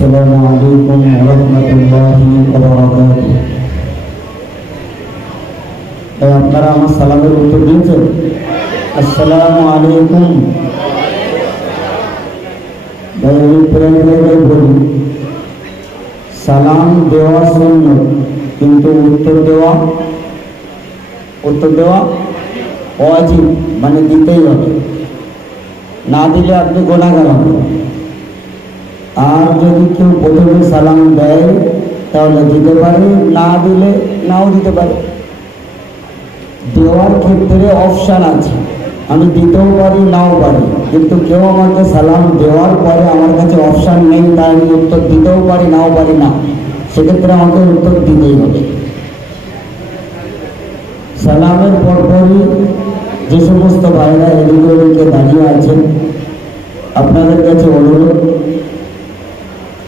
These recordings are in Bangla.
السلام عليكم ورحمة الله وبركاته। আপনারা আমার সালামের উত্তর দিয়েছেন? আসসালামু আলাইকুম। বলি সালাম দেওয়া সুন্নাত, কিন্তু উত্তর দেওয়া ওয়াজিব, মানে দিতেই হবে। না দিলে আপনি গুনাহগার হবেন। আর যদি কেউ প্রথমে সালাম দেয় তাহলে দিতে পারে, না দিলে নাও দিতে পারে। দেওয়ার ক্ষেত্রে অপশান আছে, আমি দিতেও পারি নাও পারি, কিন্তু কেউ আমাকে সালাম দেওয়ার পরে আমার কাছে অপশান নেই, তাই আমি উত্তর দিতেও পারি নাও পারি না, সেক্ষেত্রে আমাকে উত্তর দিতেই হবে। সালামের পরপরই যে সমস্ত ভাইরা এদিকে ওদিকে দাঁড়িয়ে আছেন, আপনাদের কাছে অনুরোধ,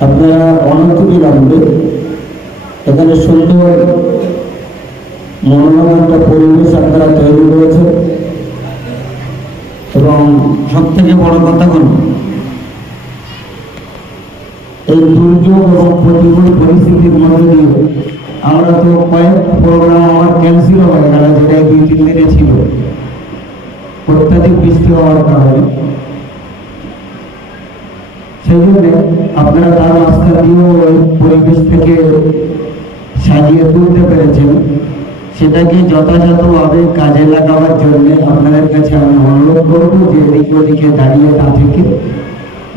আপনারা অনতিবিলম্বে এখানে সুন্দর মনোরম একটা পরিবেশ আপনারা তৈরি করেছেন, এবং সব থেকে বড় কথা হল এই দুর্যোগ এবং প্রতিকূল পরিস্থিতির মধ্যে দিয়ে আমরা তো কয়েক প্রোগ্রাম আমার ক্যান্সেল হয়ে গেল, যেটা 2-3 দিনে ছিল অত্যাধিক বৃষ্টি হওয়ার কারণে। সেই জন্য আপনারা তার মাঝখান দিয়েও ওই পরিবেশ থেকে সাজিয়ে তুলতে পেরেছেন, সেটাকে যথাযথভাবে কাজে লাগাবার জন্য আপনাদের কাছে আমি অনুরোধ করবো যে এদিকে ওদিকে দাঁড়িয়ে না থেকে,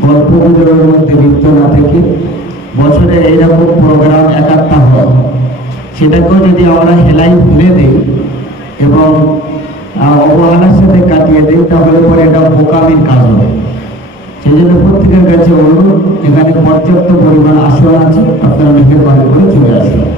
গল্প গুজবের মধ্যে লিপ্ত না থেকে, বছরে এইরকম প্রোগ্রাম একাত্তা হয়, সেটাকেও যদি আমরা হেলাই ফেলে দিই এবং অবহেলার সাথে কাটিয়ে দিই, তাহলে পরে এটা বোকামির কাজ হবে। সেই জন্য প্রত্যেকের কাছে অনুরোধ, এখানে পর্যাপ্ত পরিমাণ আসন আছে, আপনারা মেহরবানি করে চলে আসবেন।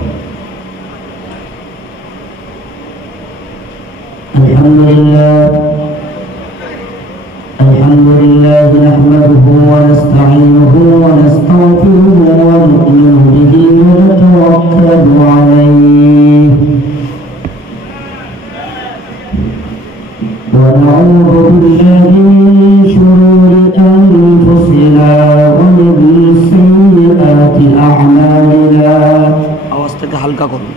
الحمد لله نحمده ونستعينه ونستغفره ونؤمن به ونتوكل عليه ونعوذ بالله من شرور أنفسنا ومن سيئات أعمالنا। আওয়াজটাকে হালকা করুন।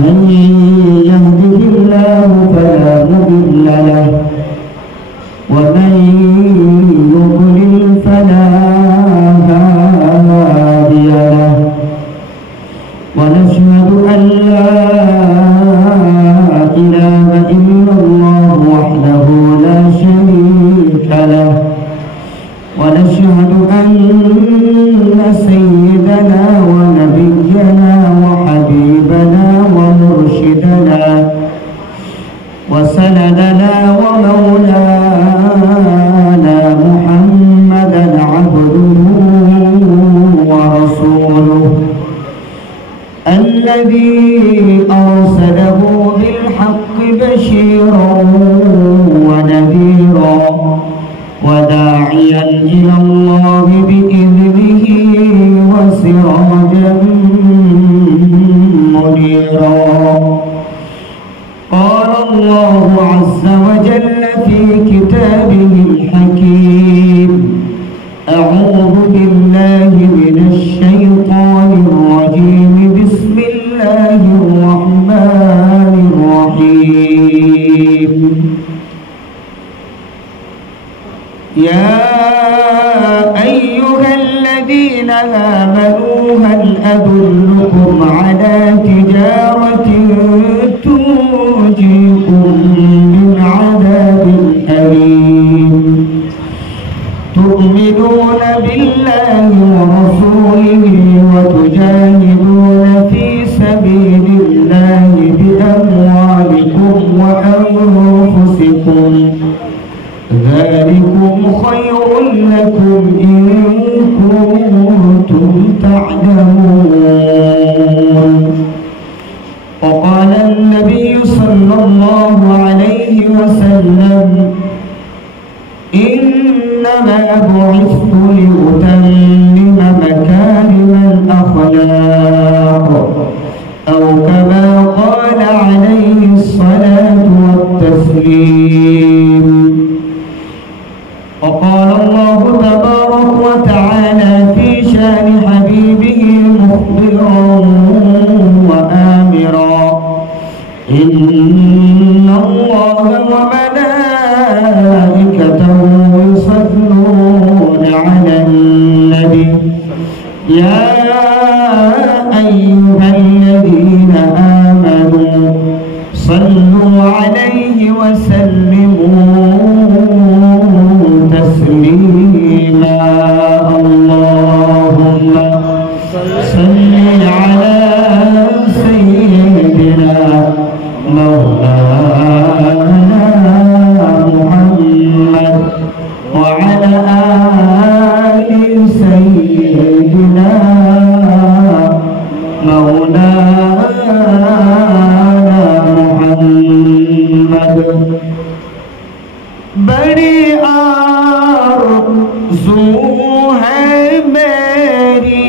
من يهده الله فلا مضل له ومن يضلل فلا هادي له ونشهد أن لا إله إلا الله وحده لا شريك له ونشهد أن سيدنا ونبينا وحبيبنا ومرشدنا وسندنا ومولانا محمدا عبده ورسوله الذي أرسله بالحق بشيرا ونذيرا وداعيا إلى الله بإذنه وسراجا منيرا. قال الله عز وجل في كتابه الحكيم: أعوذ بالله من الشيطان الرجيم، بسم الله الرحمن الرحيم. يا أيها الذين آمنوا هل أدلكم على تجارة تنجيكم من عذاب أليم تؤمنون بالله ورسوله وتجاهدون في سبيل الله بأموالكم وأنفسكم، ذلكم خير لكم إن كنتم تعلمون. وقال النبي صلى الله عليه وسلم: إنما بعثت لأتمم مكارم الأخلاق، أو كما قال عليه الصلاة والتسليم. وقال الله تبارك تعالى في شان حبيبه مخبرا وآمرا إن الله وملائكته يصلون على النبي يا أيها الذين آمنوا صلوا عليه وسلموا تسليما اللهم صل على سيدنا مولانا محمد وعلى آل سيدنا مولانا محمد बड़ी आरज़ू है मेरी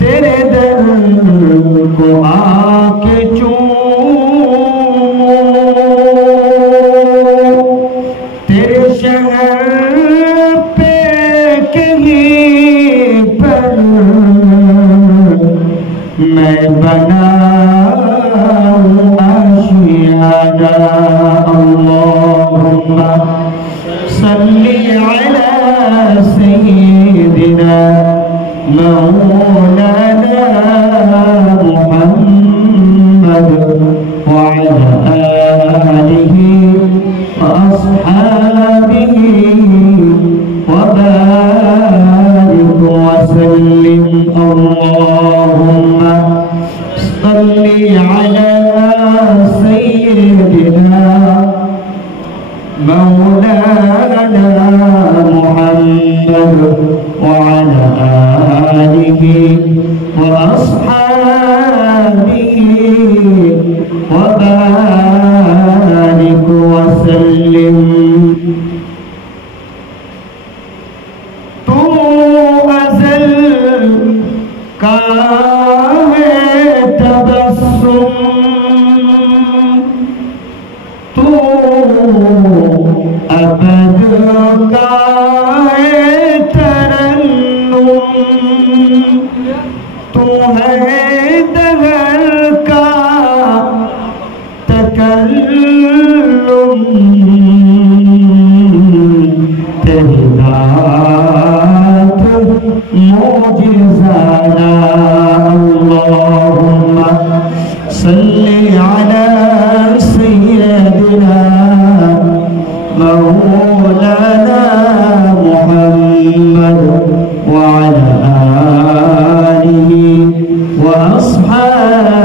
तेरे दर को आके चूमूं तेरे शहर पे कहीं पर मैं बनाऊं आशियाना اللهم صل على سيدنا مولانا محمد وعلى آله وأصحابه وبارك وسلم اللهم صل على سيدنا مولانا محمد وعلى آله وأصحابه وبارك وسلم तो अज़ल का है तबस्सुम तू अबद का है तरन्नुम तू है दहर का तकल्लुम तेरी बात मोजिज़ाना अल्लाहुम्मा सल्ली अला सय्यदिना मौलाना मुहम्मद वअला आलिहि वअस्हाबिहि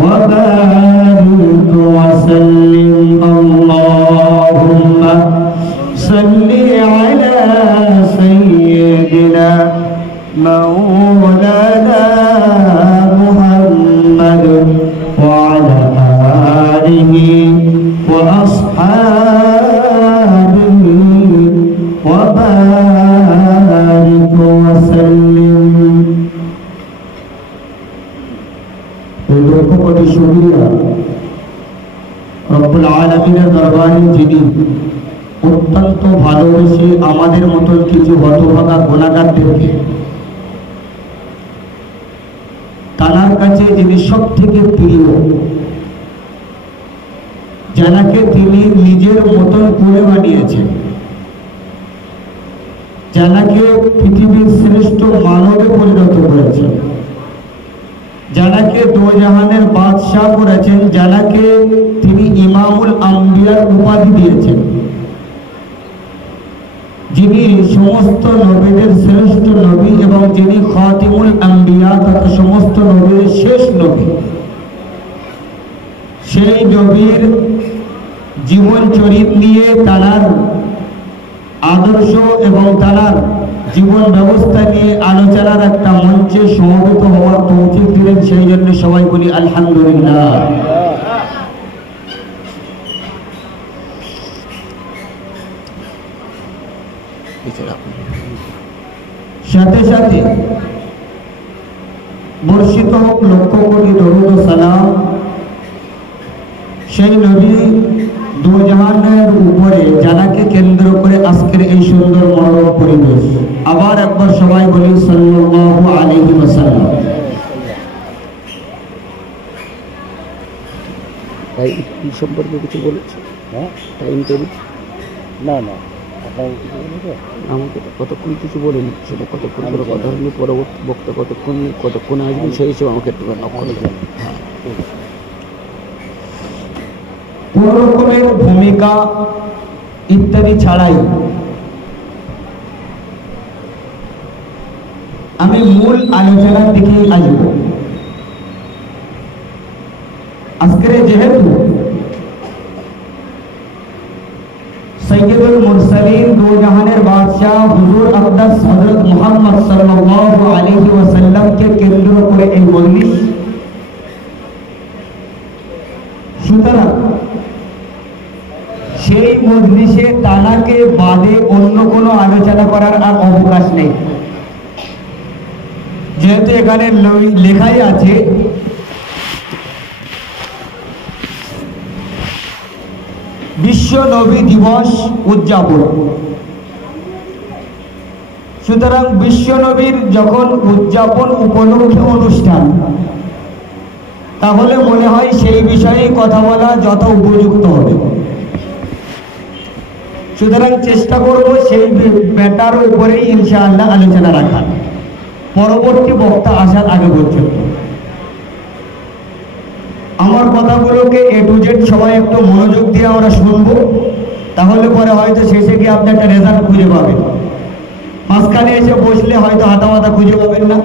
वबारिक वसल्लिम अल्लाहुम्मा सल्ली अला सय्यदिना मौलाना मुहम्मद वअला आलिहि وأصحابه وبارك وسلم কোটি শুকরিয়া রব্বুল আলামিনের দরবারে যিনি অত্যন্ত ভালোবেসে আমাদের মতন কিছু হতভাগা গুনাহগারদেরকে তার কাছে যিনি সবথেকে প্রিয় যাকে তিনি নিজের মতন করে বানিয়েছেন যাকে পৃথিবীর শ্রেষ্ঠ মানবে পরিণত করেছেন যাকে দো জাহানের বাদশাহ করেছেন যাকে তিনি ইমামুল আম্বিয়ার উপাধি দিয়েছেন যিনি সমস্ত নবীদের শ্রেষ্ঠ নবী এবং যিনি খাতিমুল আম্বিয়া তথা সমস্ত নবীর শেষ নবী সেই নবীর জীবন চরিত্র নিয়ে তার আদর্শ এবং তার জীবন ব্যবস্থা নিয়ে আলোচনার একটা মঞ্চে সমবেত হওয়ার তৌফিক দিলেন সেই জন্য সবাই বলি আলহামদুলিল্লাহ সাথে সাথে বর্ষিত হোক লক্ষ কোটি দরুদ ও সালাম সেই নবী দু জাহানের উপরে যাকে কেন্দ্র করে আজকের এই সুন্দর মনোরম পরিবেশ। আবার একবার সবাই বলি সাল্লাল্লাহু আলাইহি ওয়াসাল্লাম। ভাই এই সম্পর্কে কিছু বলেছে? হ্যাঁ, টাইম টেবিল না না আমাকে কতক্ষণ কিছু বলেনি, সেটা কতক্ষণ করে কথা হলে পরবর্তী বক্তা কতক্ষণ আসবেন সেই হিসেবে আমাকে একটু নক করে দেবেন। হ্যাঁ, কোন রকমের ভূমিকা ইত্যাদি ছাড়াই আমি মূল আলোচনার দিকে আসব। আজকের যেহেতু সৈয়দুল মুরসালিন দো জাহানের বাদশাহ হুজুর আকদাস হযরত মুহাম্মদ সাল্লাল্লাহু আলাইহি ওয়াসাল্লাম কে কেন্দ্র করে এই মজলিস, সুতরাং সেই মজলিসে তানাকে বাদে অন্য কোনো আলোচনা করার আর অবকাশ নেই। যেহেতু এখানে লেখাই আছে বিশ্ব নবী দিবস উদযাপন, সুতরাং বিশ্ব নবীর যখন উদযাপন উপলক্ষে অনুষ্ঠান, তাহলে মনে হয় সেই বিষয়ে কথা বলা যত উপযুক্ত হবে। সুতরাং চেষ্টা করব সেই ব্যাটার উপরেই ইনশাআল্লাহ আলোচনা রাখার, পরবর্তী বক্তা আসার আগে পর্যন্ত। আমার কথাগুলোকে এ টু জেড সবাই একটু মনোযোগ দিয়ে আমরা শুনবো, তাহলে পরে হয়তো শেষে গিয়ে আপনি একটা রেজাল্ট খুঁজে পাবেন। মাঝখানে এসে বসলে হয়তো হাতামাতা খুঁজে পাবেন না।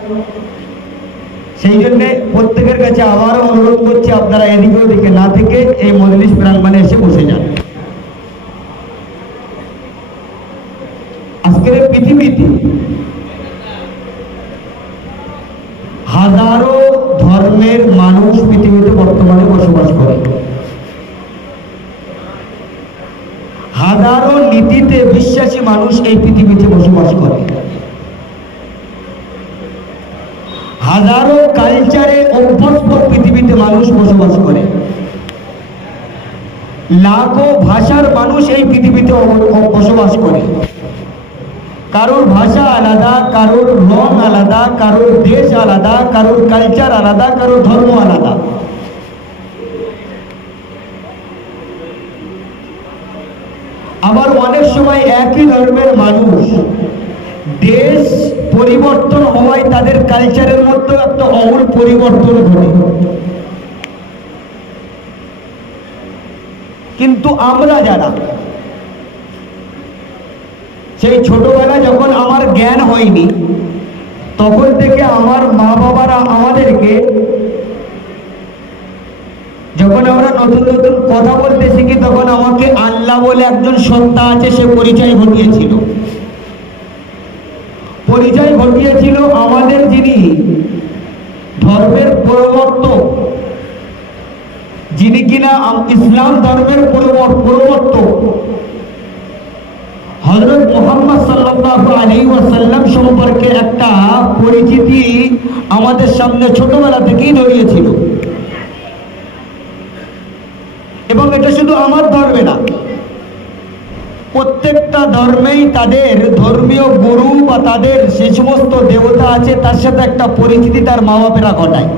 সেই জন্যে প্রত্যেকের কাছে আবারও অনুরোধ করছি, আপনারা এদিকে ওদিকে না থেকে এই মজলিস প্রাঙ্গণে এসে বসে যান। আজকের পৃথিবীতে হাজারো ধর্মের মানুষ পৃথিবীতে বর্তমানে বসবাস করে, হাজারো নীতিতে বিশ্বাসী মানুষ এই পৃথিবীতে বসবাস করে, হাজারো কালচারে অভ্যস্ত পৃথিবীতে মানুষ বসবাস করে, লাখো ভাষার মানুষ এই পৃথিবীতে বসবাস করে। কারোর ভাষা আলাদা, কারোর রং আলাদা, কারোর দেশ আলাদা, কারোর কালচার আলাদা, কারোর ধর্ম আলাদা। আবার অনেক সময় একই ধর্মের মানুষ দেশ পরিবর্তন হওয়ায় তাদের কালচারের মধ্যে একটা আমূল পরিবর্তন ঘটে। কিন্তু আমরা যারা সেই ছোটবেলা যখন আমার জ্ঞান হয়নি, তখন থেকে আমার মা বাবারা আমাদেরকে, যখন আমরা নতুন নতুন কথা বলতে শিখি, তখন আমাকে আল্লাহ বলে একজন সত্তা আছে সে পরিচয় ঘটিয়েছিল। পরিচয় ঘটিয়েছিল আমাদের যিনি ধর্মের প্রবর্তক, যিনি কিনা ইসলাম ধর্মের প্রবর্তক হযরত মুহাম্মদ সাল্লাল্লাহু আলাইহি ওয়াসাল্লাম সম্পর্কে একটা পরিচিতি আমাদের সামনে ছোটবেলা থেকেই ধরিয়েছিল। এবং এটা শুধু আমার ধর্মে না, প্রত্যেকটা ধর্মেই তাদের ধর্মীয় গুরু বা তাদের যে সমস্ত দেবতা আছে তার সাথে একটা পরিচিতি তার মা বাপেরা ঘটায়।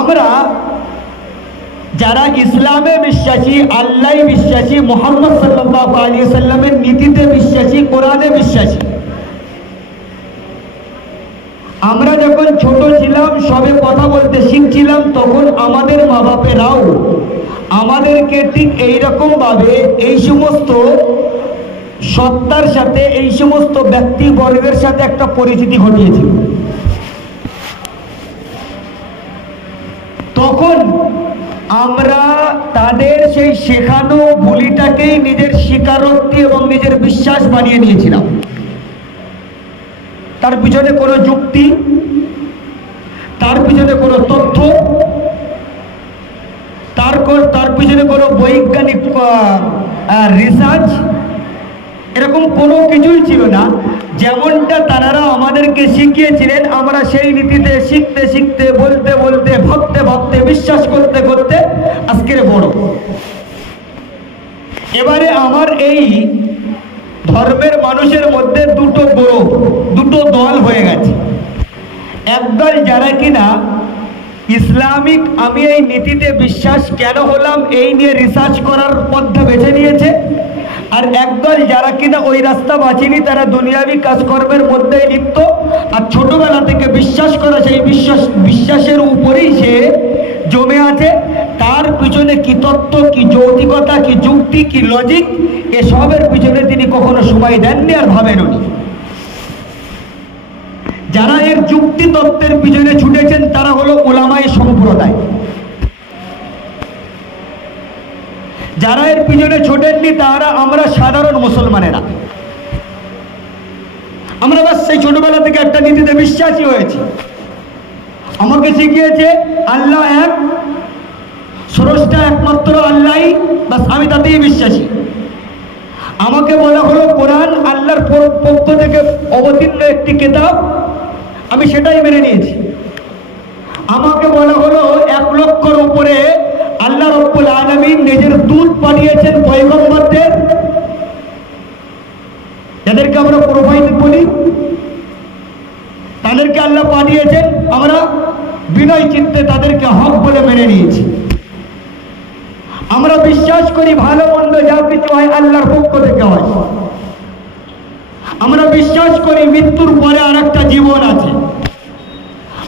আমরা যারা ইসলামে বিশ্বাসী, আল্লাহ বিশ্বাসী, মুহাম্মদ সাল্লাল্লাহু আলাইহি ওয়াসাল্লামের নীতিতে বিশ্বাসী, কোরআনে বিশ্বাসী, আমরা যখন ছোট ছিলাম, সবে কথা বলতে শিখছিলাম, তখন আমাদের মা বাপেরাও আমাদেরকে ঠিক এইরকম ভাবে এই সমস্ত সত্তার সাথে, এই সমস্ত ব্যক্তিবর্গের সাথে একটা পরিচিতি ঘটিয়েছিল। তখন আমরা তাদের সেই শেখানো ভুলিটাকেই নিজের স্বীকারোক্তি এবং নিজের বিশ্বাস বানিয়ে নিয়েছিলাম। তার পিছনে কোনো যুক্তি, তার পিছনে কোনো তথ্য, তার পিছনে কোনো বৈজ্ঞানিক রিসার্চ, এরকম কোনো কিছুই ছিল না। যেমনটা তারা আমাদেরকে শিখিয়েছিলেন, আমরা সেই নীতিতে শিখতে শিখতে, বলতে বলতে, ভাবতে ভাবতে, বিশ্বাস করতে করতে এবারে আমার এই ধর্মের মানুষের মধ্যে দুটো দল হয়ে গেছে। একদল যারা কিনা ইসলামিক আমি এই নীতিতে বিশ্বাস কেন হলাম এই নিয়ে রিসার্চ করার পথটা বেছে নিয়েছে, আর একদল যারা কিনা ওই রাস্তা বাঁচেনি, তারা দুনিয়াবি কাজকর্মের মধ্যেই লিপ্ত, আর ছোটবেলা থেকে বিশ্বাস করা সেই বিশ্বাসের উপরেই সে জমে আছে। তার পিছনে কি তত্ত্ব, কি যৌক্তিকতা, কি যুক্তি, কি লজিক, এসবের পিছনে তিনি কখনো সময় দেননি আর ভাবেননি। যারা এর যুক্তি তত্ত্বের পিছনে ছুটেছেন তারা হলো উলামায়ে সম্প্রদায়। যারা এর পিছনে ছোটেননি তারা আমরা সাধারণ মুসলমানেরা। আমরা বাস সেই ছোটবেলা থেকে একটা নীতিতে বিশ্বাসী হয়েছি। আমাকে শিখিয়েছে আল্লাহ এক, স্রষ্টা একমাত্র আল্লাহই, বাস আমি তাতেই বিশ্বাসী। আমাকে বলা হলো কোরআন আল্লাহর পক্ষ থেকে অবতীর্ণ একটি কিতাব, আমি সেটাই মেনে নিয়েছি। আমাকে বলা হলো 1 লক্ষর উপরে আল্লাহ রব্বুল আলামিন নিজের দূত পাঠিয়েছেন পয়গম্বরদের, যাদেরকে আমরা প্রোফাইল বলি, তাদেরকে আল্লাহ পাঠিয়েছেন। আমরা বিনয় চিত্তে তাদেরকে হক বলে মেনে নিয়েছি। আমরা বিশ্বাস করি ভালো মন্দ যা কিছু হয় আল্লাহর পক্ষ থেকে হয়। আমরা বিশ্বাস করি মৃত্যুর পরে আর একটা জীবন আছে।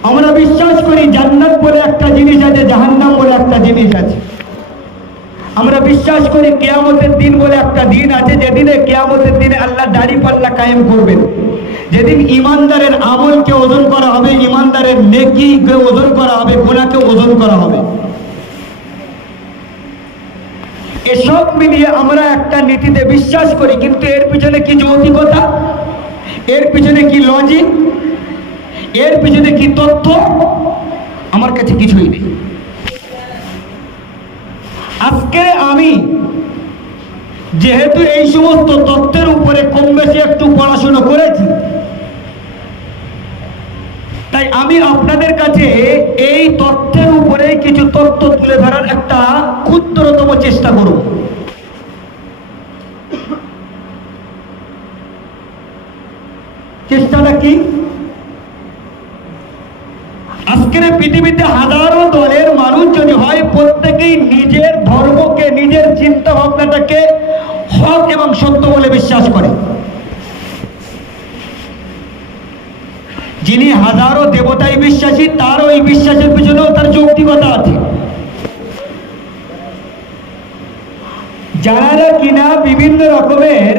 আমরা বিশ্বাস করি জান্নাত বলে একটা জিনিস আছে, জাহান্নাম বলে একটা জিনিস আছে। আমরা বিশ্বাস করি কিয়ামতের দিন বলে একটা দিন আছে, যেদিনে কিয়ামতের দিনে আল্লাহ দাড়ি পাল্লা কায়েম করবেন, যেদিন ইমানদারের আমলকে ওজন করা হবে, ইমানদারের নেকিকে ওজন করা হবে, গুনাহকে ওজন করা হবে। এসব মিলিয়ে আমরা একটা নীতিতে বিশ্বাস করি, কিন্তু এর পিছনে কি যৌক্তিকতা, এর পিছনে কি লজিক, এর পিছনে কি তথ্য, আমার কাছে কিছুই নেই। আজকে আমি যেহেতু এই সমস্ত তথ্যের উপরে কম বেশি একটু পড়াশোনা করেছি, তাই আমি আপনাদের কাছে এই তথ্যের উপরে কিছু তথ্য তুলে ধরার একটা ক্ষুদ্রতম চেষ্টা করব। চেষ্টাটা কি? আজকের পৃথিবীতে হাজারো দলের মানুষ যদি হয়, প্রত্যেকেই নিজের ধর্মকে, নিজের চিন্তা ভাবনাটাকে হক এবং সত্য বলে বিশ্বাস করে। যিনি হাজারো দেবতায় বিশ্বাসী, তার ওই বিশ্বাসের পিছনেও তার যৌক্তিকতা আছে। যারা কিনা বিভিন্ন রকমের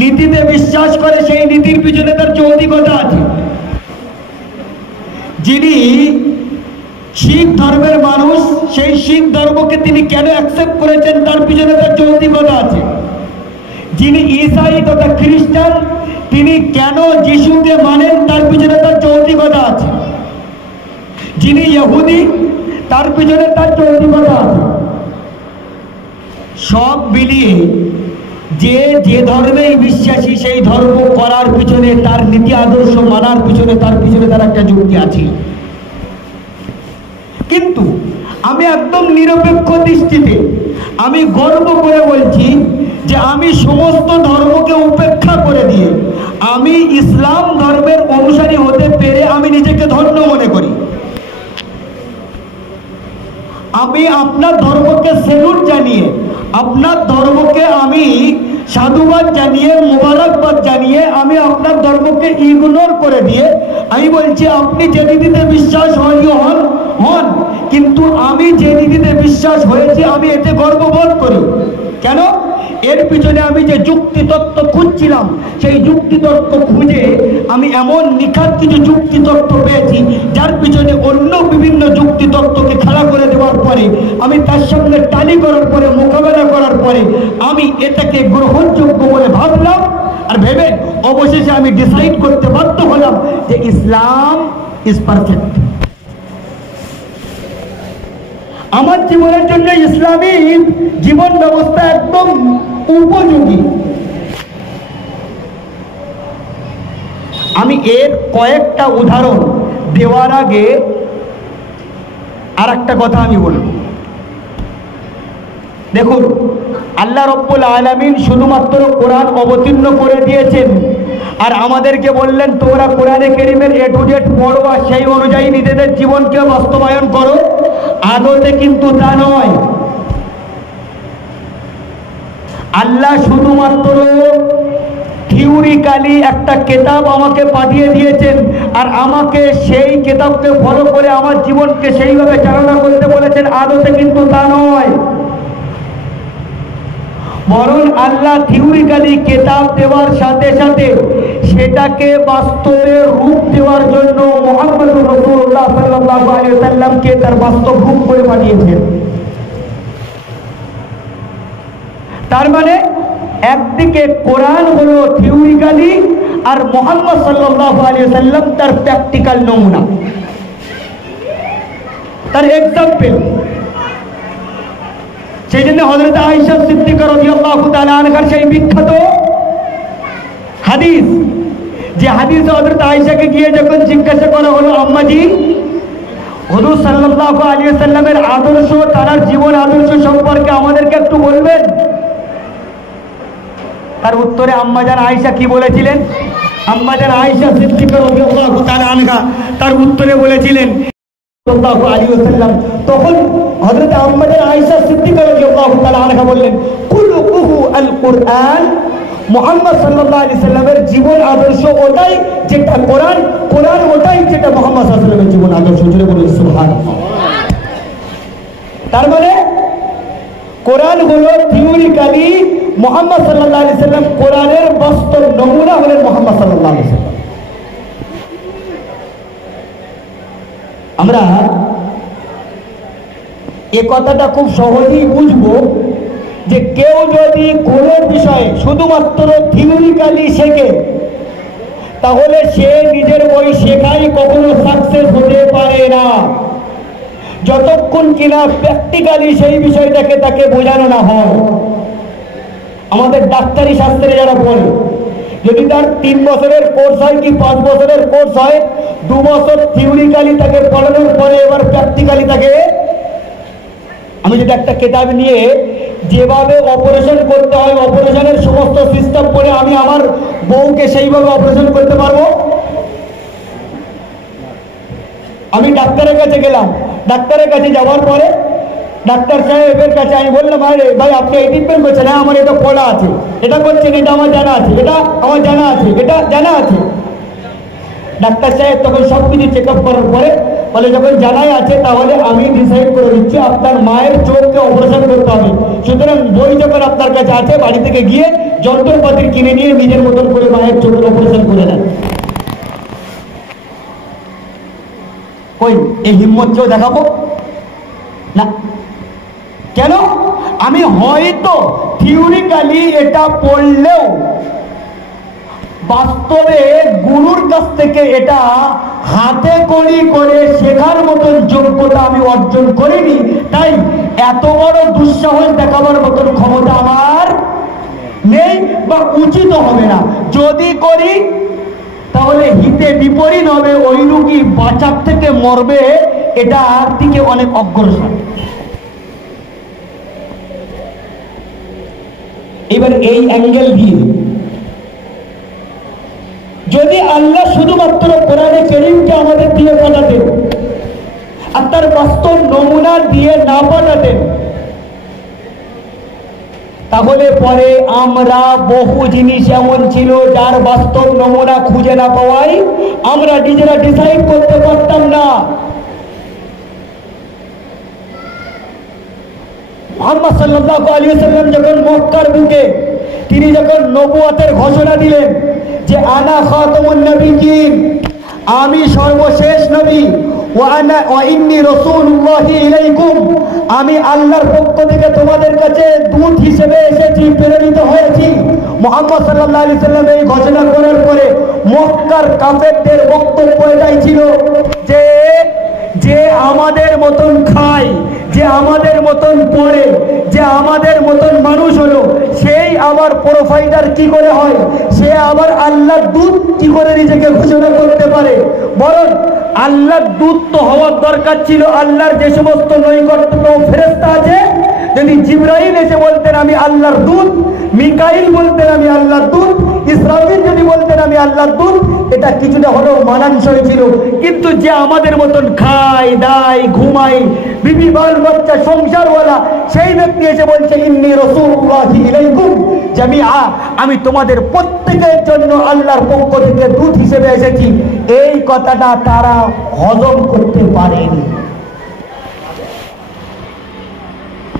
নীতিতে বিশ্বাস করে, সেই নীতির পিছনে তার যৌক্তিকতা আছে। যিনি শিখ ধর্মের মানুষ, সেই শিখ ধর্মকে তিনি কেন অ্যাকসেপ্ট করেছেন, তার পিছনে তার যৌক্তিকতা আছে। যিনি ঈসাই তথা খ্রিস্টান, তিনি কেন যিশুকে মানেন, তার পিছনে তার যৌক্তিকতা আছে। যিনি ইহুদি, তার পিছনে তার যৌক্তিকতা আছে। সব মিলিয়ে যে ধর্মেই বিশ্বাসী, সেই ধর্ম করার পিছনে, তার নীতি আদর্শ মানার পিছনে তার একটা যুক্তি আছে। কিন্তু আমি একদম নিরপেক্ষ দৃষ্টিতে আমি গর্ব করে বলছি যে আমি সমস্ত ধর্মকে উপেক্ষা করে দিয়ে আমি ইসলাম ধর্মের অনুসারী হতে পেরে আমি নিজেকে ধন্য মনে করি। আমি আপনার ধর্মকে সেলুট জানিয়ে, আপনার ধর্মকে আমি সাধুবাদ জানিয়ে, মোবারকবাদ জানিয়ে আমি আপনার ধর্মকে ইগনোর করে দিয়ে আমি বলছি আপনি যে নীতিতে বিশ্বাস হন, কিন্তু আমি যে নীতিতে বিশ্বাস হয়েছি আমি এতে গর্ববোধ করি। কেন? এর পিছনে আমি যে যুক্তি তত্ত্ব খুঁজছিলাম, সেই যুক্তি তত্ত্ব খুঁজে আমি এমন নিখাত কিছু যুক্তি তত্ত্ব পেয়েছি, যার পিছনে অন্য বিভিন্ন যুক্তি তত্ত্বকে খাড়া করে দেওয়ার পরে, আমি তার সঙ্গে টালি করার পরে, মোকাবেলা করার পরে আমি এটাকে গ্রহণযোগ্য বলে ভাবলাম। আর ভেবে অবশেষে আমি ডিসাইড করতে বাধ্য হলাম যে ইসলাম ইজ পারফেক্ট। আমার জীবনের জন্য ইসলামী জীবন ব্যবস্থা একদম উপযোগী। আমি এর কয়েকটা উদাহরণ দেওয়ার আগে আর একটা কথা আমি বলব। দেখুন, আল্লাহ রব্বুল আলামিন শুধুমাত্র কোরআন অবতীর্ণ করে দিয়েছেন আর আমাদেরকে বললেন তোমরা কোরআনে কারীমের এ টু জেড পড়ো আর সেই অনুযায়ী নিজেদের জীবনকে বাস্তবায়ন করো। আদতে কিন্তু তা নয়। আল্লাহ শুধুমাত্র থিওরিক্যালি একটা কিতাব আমাকে পাঠিয়ে দিয়েছেন আর আমাকে সেই কিতাবকে ফলো করে আমার জীবনকে সেইভাবে চালনা করতে বলেছেন, আদতে কিন্তু তা নয়। বরং আল্লাহ থিওরিক্যালি কিতাব দেওয়ার সাথে সাথে সেটাকে বাস্তবে রূপ দেওয়ার জন্য মুহাম্মদুর রাসূলুল্লাহ সাল্লাল্লাহু আলাইহি ওয়াসাল্লামকে তার বাস্তব রূপ করে পাঠিয়েছেন। তার মানে একদিকে কোরআন হলো থিওরিক্যালি আর মুহাম্মদ সাল্লাল্লাহু আলাইহি ওয়াসাল্লাম তার প্র্যাকটিক্যাল নমুনা, তার এক্সাম্পল। সেই জন্য হযরত আয়েশা সিদ্দিকা রাদিয়াল্লাহু তাআলা আনহার সেই বিখ্যাত হাদিস, যে হাদিসে হযরত আয়েশাকে গিয়ে যখন জিজ্ঞাসা করা হলো আম্মাজি হুজুর সাল্লাল্লাহু আলাইহি ওয়াসাল্লামের আদর্শ, তার জীবন আদর্শ সম্পর্কে আমাদেরকে একটু বলবেন, তার উত্তরে আম্মাজান আয়েশা কি বলেছিলেন? আম্মাজান আয়েশা সিদ্দিকা রাদিয়াল্লাহু তাআলা আনহা তার উত্তরে বলেছিলেন সাল্লাল্লাহু আলাইহি ওয়াসাল্লাম, তখন হযরত আম্মাজান আয়েশা সিদ্দিকা রাদিয়াল্লাহু তাআলা আনহা বললেন কুলুহু আল কুরআন, মুহাম্মদ সাল্লাল্লাহু আলাইহি সাল্লামের জীবন আদর্শ ওটাই যেটা কোরআন, কোরআন ওটাই যেটা মুহাম্মদ সাল্লাল্লাহু আলাইহি সাল্লামের জীবন আদর্শ। জুড়ে বলুন সুবহানাল্লাহ। তার মানে কোরআন হলো থিওরিক্যালি, মুহাম্মদ সাল্লাল্লাহু আলাইহি সাল্লাম কোরআনের বাস্তব নমুনা হলেন মুহাম্মদ সাল্লাল্লাহু আলাইহি সাল্লাম। আমরা এই কথাটা খুব সহজেই বুঝবো যে কেউ যদি কোনো বিষয়ে শুধুমাত্র থিওরিক্যালি শেখে তাহলে সে নিজের বই শেখাই কখনো সাকসেস হতে পারে না, যতক্ষণ কিনা প্র্যাকটিক্যালি সেই বিষয়টাকে তাকে বোঝানো না হয়। আমাদের ডাক্তারি শাস্ত্রে যারা পড়ে, যদি তার 3 বছরের কোর্স হয় কি 5 বছরের কোর্স হয়, 2 বছর থিওরিক্যালি তাকে পড়ানোর পরে এবার প্র্যাকটিক্যালি তাকে, আমি যদি একটা কিতাব নিয়ে যেভাবে অপারেশন করতে হয় অপারেশনের সমস্ত সিস্টেম পড়ে আমি আমার বউকে সেইভাবে অপারেশন করতে পারবো? আমি ডাক্তারের কাছে গেলাম, ডাক্তারের কাছে যাওয়ার পরে ডাক্তার সাহেবের কাছে আমি বললাম আরে ভাই আপনি এই ট্রিটমেন্ট করছেন, হ্যাঁ আমার এটা পড়া আছে, এটা করছেন, এটা আমার জানা আছে, এটা আমার জানা আছে, এটা জানা আছে। ডাক্তার সাহেব তখন সব কিছু চেক আপ করার পরে বলে যখন জানাই আছে তাহলে আমি ডিসাইড করে দিচ্ছি আপনার মায়ের চোখকে অপারেশন করতে হবে, সুতরাং বই যখন আপনার কাছে আছে বাড়ি থেকে গিয়ে যন্ত্রপাতি কিনে নিয়ে নিজের মতন করে মায়ের চোখের অপারেশন করে নেন। কই এই হিম্মত কেউ দেখাবো না? কেন? আমি হয়তো থিওরিক্যালি এটা পড়লেও বাস্তবে গুরুর কাছ থেকে এটা হাতে করি করে শেখার মতন যোগ্যতা আমি অর্জন করিনি, তাই এত বড় দুঃসাহস দেখাবার মতন ক্ষমতা আমার নেই বা উচিত হবে না। যদি করি তাহলে হিতে বিপরীত হবে, ওই রুগী বাঁচার থেকে মরবে, এটা দিকে অনেক অগ্রসর। এবার এই অ্যাঙ্গেল দিয়ে যদি আল্লাহ শুধুমাত্র কোরআনে কারীমকে আমাদের দিয়ে পাঠাতেন আর তার বাস্তব নমুনা দিয়ে না পাঠাতেন তাহলে পরে আমরা বহু জিনিস এমন ছিল যার বাস্তব নমুনা খুঁজে না পাওয়ায় আমরা নিজেরা ডিসাইড করতে পারতাম না। মুহাম্মদ সাল্লাল্লাহু আলাইহি ওয়াসাল্লাম যখন মক্কার বুকে তিনি যখন নবুয়তের ঘোষণা দিলেন যে আনা খাতামুন নবিয়্যিন, আমি সর্বশেষ নবী, ওয়া ইন্নী রাসূলুল্লাহি ইলাইকুম, আমি আল্লাহর পক্ষ থেকে তোমাদের কাছে দূত হিসেবে এসেছি, প্রেরিত হয়েছি। মুহাম্মদ সাল্লাল্লাহু আলাইহি ওয়াসাল্লাম এই ঘোষণা করার পরে মক্কার কাফেরদের বক্তব্য এটাই ছিল যে যে আমাদের মতন খায়, যে আমাদের মতন পড়ে, যে আমাদের মতন মানুষ হলো, সেই আবার প্রোফাইডার কি করে হয়, সে আবার আল্লাহর দূত কি করে নিজেকে ঘোষণা করতে পারে? বরং আল্লাহর দূত তো হওয়ার দরকার ছিল আল্লাহর যে সমস্ত নৈকট্য ফেরেশতা আছে, যে যদি জিবরাইল এসে বলতেন আমি আল্লাহর দূত, মিকাইল বলতেন আমি আল্লাহর দূত, ইসরাফিল যদি বলতেন আমি আল্লাহর দূত, এটা কিছুটা হলেও মানানসই ছিল। কিন্তু যে আমাদের মতন খায় দায় ঘুমায়, বিবি বাল বাচ্চা সংসারওয়ালা, সেই ব্যক্তি এসে বলছে ইন্নী রাসূলুল্লাহি ইলাইকুম জামিআ, আমি তোমাদের প্রত্যেকের জন্য আল্লাহর পক্ষ থেকে দূত হিসেবে এসেছি, এই কথাটা তারা হজম করতে পারেনি।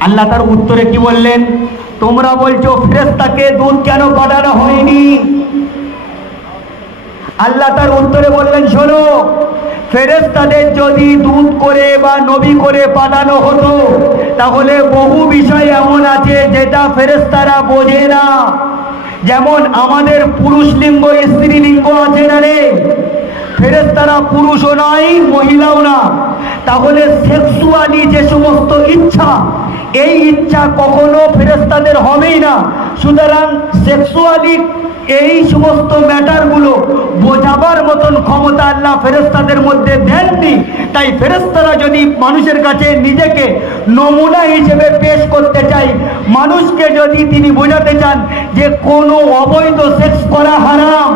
আল্লাহ তার উত্তরে কি বললেন? তোমরা বলছো ফেরেশতাকে দূত কেন পাঠানো হয়নি? আল্লাহ তার উত্তরে বললেন, শোনো, ফেরেশতাদের যদি দূত করে বা নবী করে পাঠানো হতো তাহলে বহু বিষয় এমন আছে যেটা ফেরেশতারা বোঝে না। যেমন আমাদের পুরুষ লিঙ্গ স্ত্রী লিঙ্গ আছে না রে, ফেরেশতারা পুরুষও নয় মহিলাও না, তাহলে সেক্সুয়ালি যে সমস্ত ইচ্ছা, এই ইচ্ছা কখনো ফেরেশতাদের হবেই না। সুতরাং সেক্সুয়ালি এই সমস্ত ম্যাটারগুলো বোঝাবার মতন ক্ষমতা আল্লাহ ফেরেশতাদের মধ্যে দেননি। তাই ফেরেশতারা যদি মানুষের কাছে নিজেকে নমুনা হিসেবে পেশ করতে চাই, মানুষকে যদি তিনি বোঝাতে চান যে কোনো অবৈধ সেক্স করা হারাম,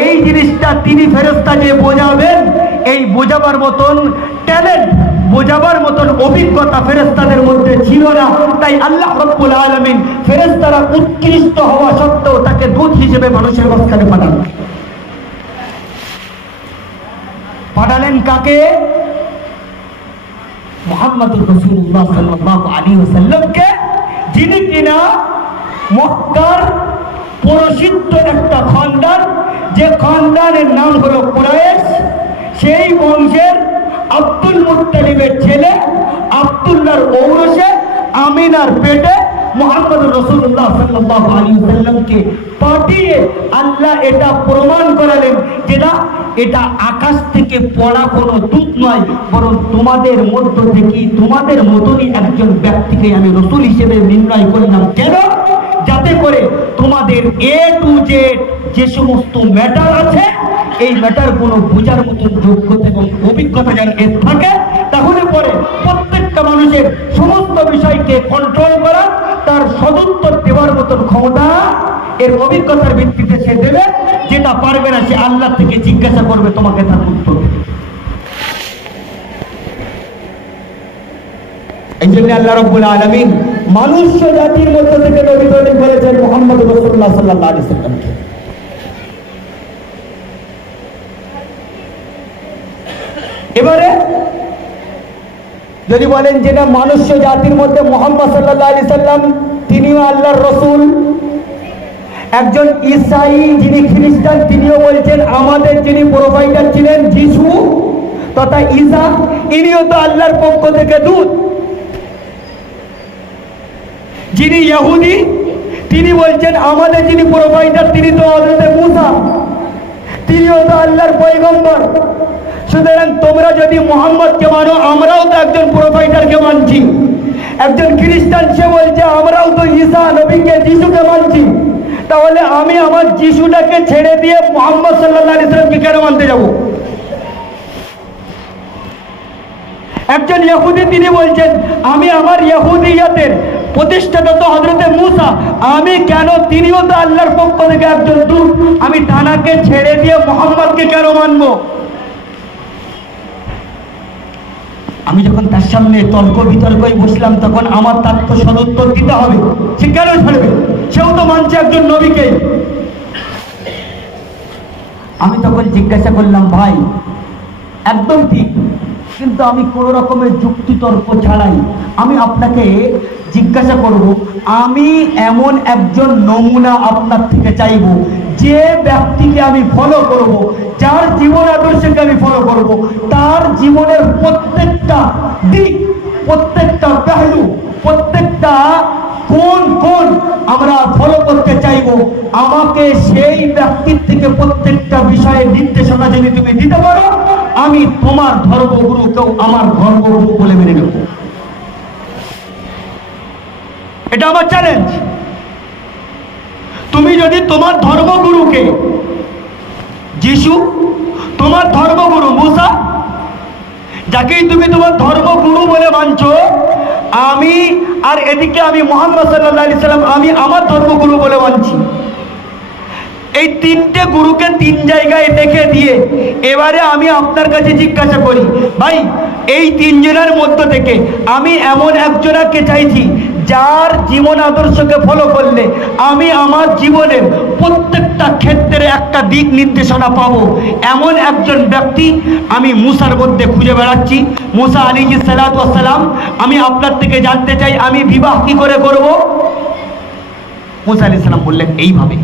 এই জিনিসটা তিনি ফেরেশতা যে বোঝাবেন, এই বোঝাবার মতন ট্যালেন্ট, বোঝাবার মতন অভিজ্ঞতা ফেরেশতাদের মধ্যে ছিল না। তাই আল্লাহ রাব্বুল আলামিন ফেরেশতারা উৎকৃষ্ট হওয়া সত্ত্বেও তাকে দূত হিসেবে মানুষের মাঝখানে পাঠালেন। কাকে? মুহাম্মদুর রাসূলুল্লাহ সাল্লাল্লাহু আলাইহি ওয়াসাল্লামকে, যিনি কিনা মক্কার প্রসিদ্ধ একটা খানদান, যে খানদানের নাম হলো কুরাইশ, সেই বংশের আব্দুল মুত্তালিবের ছেলে আব্দুল্লাহর ঔরসে আমিনার পেটে মুহাম্মদ রাসূলুল্লাহ সাল্লাল্লাহু আলাইহি ওয়াসাল্লামকে পাঠিয়ে আল্লাহ এটা প্রমাণ করালেন যে না, এটা আকাশ থেকে পড়া কোনো দূত নয়, বরং তোমাদের মধ্য থেকেই তোমাদের মতনই একজন ব্যক্তিকে আমি রাসূল হিসেবে নির্ণয় করলাম। কেন? যাতে করে তোমাদের এ টু জেড যে সমস্ত ম্যাটার আছে, এই ম্যাটারগুলো বোঝার মতন যোগ্যতা এবং অভিজ্ঞতা যেন এর থাকে, তাহলে পরে প্রত্যেকটা মানুষের সমস্ত বিষয়কে কন্ট্রোল করা, তার সদুত্তর দেওয়ার মতন ক্ষমতা এর অভিজ্ঞতার ভিত্তিতে সে দেবে। যেটা পারবে না সে আল্লাহ থেকে জিজ্ঞাসা করবে, তোমাকে তার উত্তর দেবে। এই জন্য আল্লাহ রাব্বুল আলামিন মানুষ্য জাতির মধ্য থেকে নবী তৈরি করেছেন মুহাম্মদ রাসূলুল্লাহ সাল্লাল্লাহু আলাইহি ওয়াসাল্লামকে। এবারে যদি বলেন যে না, মানুষ্য জাতির মধ্যে মুহাম্মদ সাল্লাল্লাহু আলাইহি সাল্লাম তিনিও আল্লাহর রাসূল, একজন ঈসাই যিনি খ্রিস্টান তিনিও বলছেন আমাদের যিনি প্রোভাইডার ছিলেন যিশু তথা ঈসা, ইনিও তো আল্লাহর পক্ষ থেকে দূত। যিনি ইহুদি তিনি বলছেন আমাদের যিনি প্রোভাইডার তিনি তো হযরত মুসা, তিনিও তো আল্লাহর পয়গম্বর। সুতরাং তোমরা যদি মুহাম্মদকে মানো, আমরাও তো একজন প্রোভাইডারকে মানছি। একজন খ্রিস্টান সে বলছে আমরাও তো ঈসা নবীকে যিশুকে মানছি, তাহলে আমি আমার যিশুটাকে ছেড়ে দিয়ে মুহাম্মদ সাল্লাল্লাহু আলাইহি ওয়াসাল্লামকে কেন মানতে যাব? একজন ইহুদি তিনি বলছেন আমি আমার ইহুদিয়াতের প্রতিষ্ঠাতা তো হযরত মুসা, আমি কেন, তিনিও তো আল্লাহর পক্ষ থেকে একজন দূত, আমি তানাকে ছেড়ে দিয়ে মুহাম্মদকে কেন মানবো? আমি যখন তার সামনে তর্ক বিতর্কই বসলাম, তখন আমার তার তো সদুত্তর দিতে হবে। সে কেন ছাড়বে? সেও তো মানছে একজন নবীকে। আমি তখন জিজ্ঞাসা করলাম, ভাই একদম ঠিক, কিন্তু আমি কোন রকমের যুক্তি তর্ক ছাড়াই আমি আপনাকে জিজ্ঞাসা করব, আমি এমন একজন নমুনা আপনার থেকে চাইব যে ব্যক্তিকে আমি ফলো করব, যার জীবন আদর্শকে আমি ফলো করব, তার জীবনের প্রত্যেকটা দিক, প্রত্যেকটা পেহলু, প্রত্যেকটা কোন কোন আমরা ফলো করতে চাইব। আমাকে সেই ব্যক্তির থেকে প্রত্যেকটা বিষয়ের নির্দেশনা যদি তুমি দিতে পারো, আমি তোমার ধর্মগুরুকেও আমার ধর্মগুরু বলে মেনে নেব। এটা আমার চ্যালেঞ্জ। তুমি যদি তোমার ধর্মগুরুকে যিশু, তোমার ধর্মগুরু মুসা, যাকেই তুমি তোমার ধর্মগুরু বলে মানছো, আমি আর এদিকে আমি মুহাম্মদ সাল্লাল্লাহু আলাইহি সাল্লাম আমি আমার ধর্মগুরু বলে মানছি। এই তিনটে গুরুকে তিন জায়গায় দেখে দিয়ে এবারে আমি আপনার কাছে জিজ্ঞাসা করি, ভাই এই তিনজনের মধ্য থেকে আমি এমন একজনকে চাইছি যার জীবন আদর্শকে ফলো করলে আমি আমার জীবনের প্রত্যেকটা ক্ষেত্রে একটা দিক নির্দেশনা পাবো, এমন একজন ব্যক্তি আমি মুসার মধ্যে খুঁজে বেড়াচ্ছি। মুসা আলাইহিস সালাতু ওয়াস সালাম, আমি আপনার থেকে জানতে চাই আমি বিবাহ কি করে করব? মুসা আলাইহিস সালাম বললেন এইভাবে।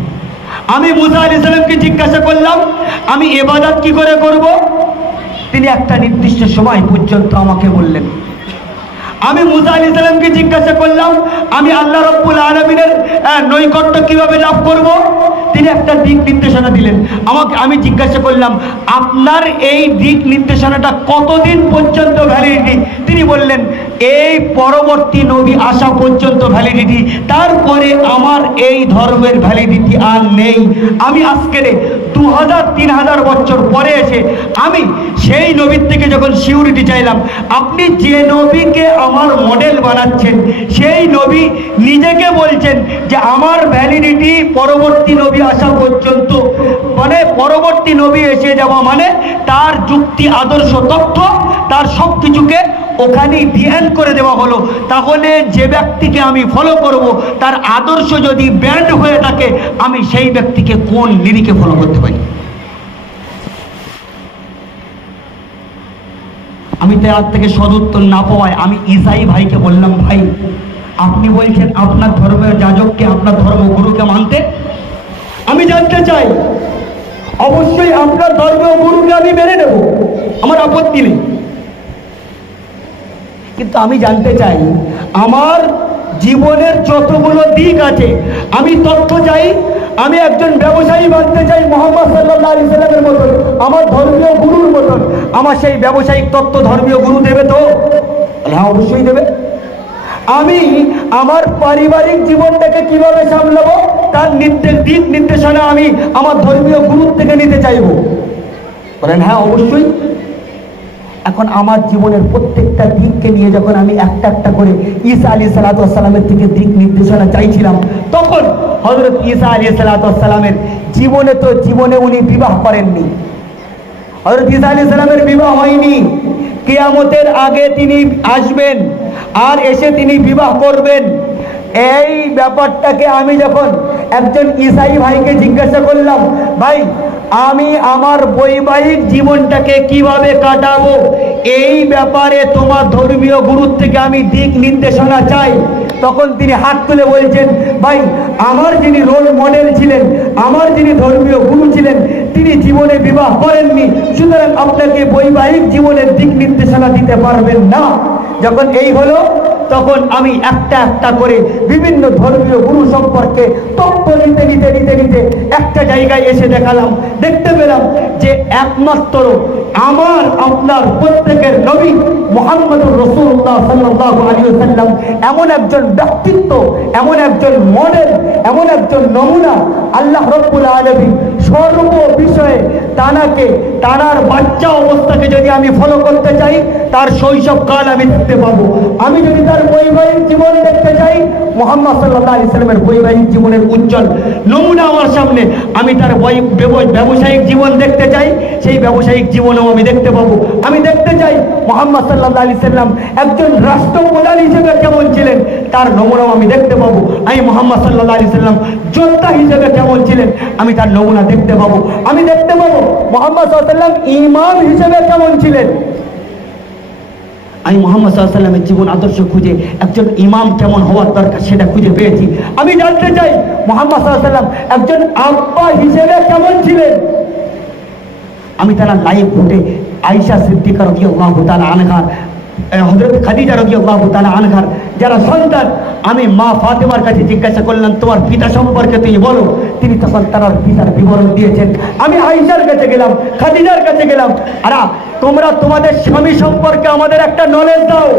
আমি মুসা আলাইহিস সালামকে জিজ্ঞাসা করলাম আমি ইবাদত কি করে করব? তিনি একটা নির্দিষ্ট সময় পর্যন্ত আমাকে বললেন। আমি মুসা আলাইহিস সালামকে জিজ্ঞাসা করলাম আমি আল্লাহ রাব্বুল আলামিনের নৈকট্য কিভাবে লাভ করব? তিনি একটা দিক নির্দেশনা দিলেন আমাকে। আমি জিজ্ঞাসা করলাম আপনার এই দিক নির্দেশনাটা কতদিন পর্যন্ত ভ্যালিডিটি? তিনি বললেন এই পরবর্তী নবী আসা পর্যন্ত ভ্যালিডিটি, তারপরে আমার এই ধর্মের ভ্যালিডিটি আর নেই। আমি আজকের 2000-3000 বছর পরে এসে আমি সেই নবীর থেকে যখন সিউরিটি চাইলাম, আপনি যে নবীকে আমার মডেল বানাচ্ছেন সেই নবী নিজেকে বলছেন যে আমার ভ্যালিডিটি পরবর্তী নবী আসা পর্যন্ত, মানে পরবর্তী নবী এসে যাওয়া মানে তার যুক্তি আদর্শ তথ্য তার সব কিছুকে ওখানেই ধ্যান করে দেওয়া হলো। তাহলে যে ব্যক্তিকে আমি ফলো করব তার আদর্শ যদি ব্যান্ড হয়ে থাকে আমি সেই ব্যক্তিকে কোন নিরিখে ফলো করতে পারি? আমি তার থেকে সদুত্তর না পাওয়ায় আমি ইসাই ভাইকে বললাম, ভাই আপনি বলছেন আপনার ধর্মের যাজককে আপনার ধর্মগুরুকে মানতে, আমি জানতে চাই। অবশ্যই আপনার ধর্মীয় গুরুকে আমি মেনে নেব, আমার আপত্তি নেই, কিন্তু আমি জানতে চাই আমার জীবনের যতগুলো দিক আছে আমি তথ্য চাই। আমি একজন ব্যবসায়ী বানতে চাই মুহাম্মদ সাল্লাল্লাহু আলাইহি সাল্লামের মতন, আমার ধর্মীয় গুরুর মতন। আমার সেই ব্যবসায়িক তত্ত্ব ধর্মীয় গুরু দেবে তো? হ্যাঁ, অবশ্যই দেবে। আমি আমার পারিবারিক জীবনটাকে কিভাবে সামলাবো তার দিক নির্দেশনা আমি আমার ধর্মীয় গুরুর থেকে নিতে চাইবো। বলেন হ্যাঁ অবশ্যই। এখন আমার জীবনের প্রত্যেকটা দিককে নিয়ে যখন আমি একটা একটা করে ঈসা আলাইহিস সালাতু ওয়াস সালামের থেকে দিক নির্দেশনা চাইছিলাম, তখন হযরত ঈসা আলাইহিস সালাতু ওয়াস সালামের জীবনে উনি বিবাহ করেননি। হযরত ঈসা আলাইহিস সালামের বিবাহ হয়নি। কিয়ামতের আগে তিনি আসবেন আর এসে তিনি বিবাহ করবেন। এই ব্যাপারটাকে আমি যখন একজন ঈসাই ভাইকে জিজ্ঞাসা করলাম, ভাই আমি আমার বৈবাহিক জীবনটাকে কিভাবে কাটাবো এই ব্যাপারে তোমার ধর্মীয় গুরুর থেকে আমি দিক নির্দেশনা চাই, তখন তিনি হাত তুলে বলছেন, ভাই আমার যিনি রোল মডেল ছিলেন, আমার যিনি ধর্মীয় গুরু ছিলেন, তিনি জীবনে বিবাহ করেননি, সুতরাং আপনাকে বৈবাহিক জীবনের দিক নির্দেশনা দিতে পারবেন না। যখন এই হলো তখন আমি একটা একটা করে বিভিন্ন ধর্মীয় গুরু সম্পর্কে তথ্য নিতে একটা জায়গায় এসে দেখতে পেলাম যে একমাত্র আমার আপনার প্রত্যেকের নবী মুহাম্মদুর রাসূলুল্লাহ সাল্লাল্লাহু আলাইহি ওয়াসাল্লাম এমন একজন ব্যক্তিত্ব, এমন একজন মডেল, এমন একজন নমুনা, আল্লাহ রাব্বুল আলামিন সর্ব বিষয়ে তানার বাচ্চা অবস্থাকে যদি আমি ফলো করতে চাই তার শৈশবকাল আমি দেখতে পাবো। আমি যদি তার বৈবাহিক জীবন দেখতে চাই মুহাম্মদ সাল্লাল্লাহু আলাইহি ওয়াসাল্লামের বৈবাহিক জীবনের উজ্জ্বল নমুনা আমার সামনে। আমি তার ব্যবসায়িক জীবন দেখতে চাই, সেই ব্যবসায়িক জীবনেও আমি দেখতে পাবো। আমি দেখতে চাই মুহাম্মদ সাল্লাল্লাহু আলাইহি ওয়াসাল্লাম একজন রাষ্ট্রপ্রধান হিসেবে কেমন ছিলেন, তার নমুনাও আমি দেখতে পাবো। আমি মুহাম্মদ সাল্লাল্লাহু আলাইহি ওয়াসাল্লাম যোদ্ধা হিসেবে কেমন ছিলেন, আমি তার নমুনা দেখতে পাবো। আমি দেখতে পাবো মুহাম্মদ সাল্লাল্লাহু আলাইহি ওয়াসাল্লাম ইমাম হিসেবে কেমন ছিলেন। আমি মুহাম্মদ সাল্লাল্লাহু আলাইহি ওয়াসাল্লামের জীবন আদর্শ খুঁজে একজন ইমাম কেমন হওয়ার দরকার সেটা খুঁজে পেয়েছি। আমি জানতে চাই মুহাম্মদ সাল্লাল্লাহু আলাইহি ওয়াসাল্লাম একজন আব্বা হিসেবে কেমন ছিলেন। আমি তারা লাইভ ঘটে আয়েশা সিদ্দিকা রাদিয়াল্লাহু তাআলা আনহার, হযরত খাদিজা রাদিয়াল্লাহু তাআলা আনহার যারা সন্তান, আমি মা ফাতেমার কাছে জিজ্ঞাসা করলাম তোমার পিতা সম্পর্কে তুমি বলো। তিনি তখন তার পিতার বিবরণ দিয়েছেন। আমি আয়েশার কাছে গেলাম, খাদিজার কাছে গেলাম, আরা তোমরা তোমাদের স্বামী সম্পর্কে আমাদের একটা নলেজ দাও।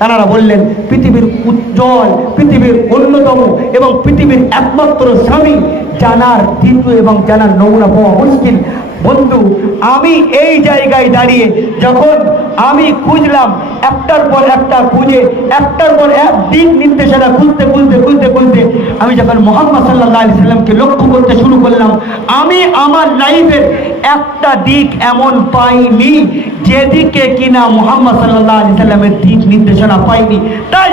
তারা বললেন পৃথিবীর উজ্জ্বল, পৃথিবীর অন্যতম এবং পৃথিবীর একমাত্র স্বামী জানার দ্বিতীয় এবং জানার নমুনা পাওয়া মুশকিল। বন্ধু, আমি এই জায়গায় দাঁড়িয়ে যখন আমি খুঁজলাম, একটার পর একটা খুঁজে, একটার পর এক দিক নির্দেশনা খুঁজতে খুঁজতে খুঁজতে খুঁজতে আমি যখন মুহাম্মদ সাল্লাল্লাহু আলাইহি সাল্লামকে লক্ষ্য করতে শুরু করলাম, আমি আমার লাইফের একটা দিক এমন পাইনি যেদিকে কিনা মুহাম্মদ সাল্লাল্লাহু আলাইহি সাল্লামের দিক নির্দেশনা পাইনি। তাই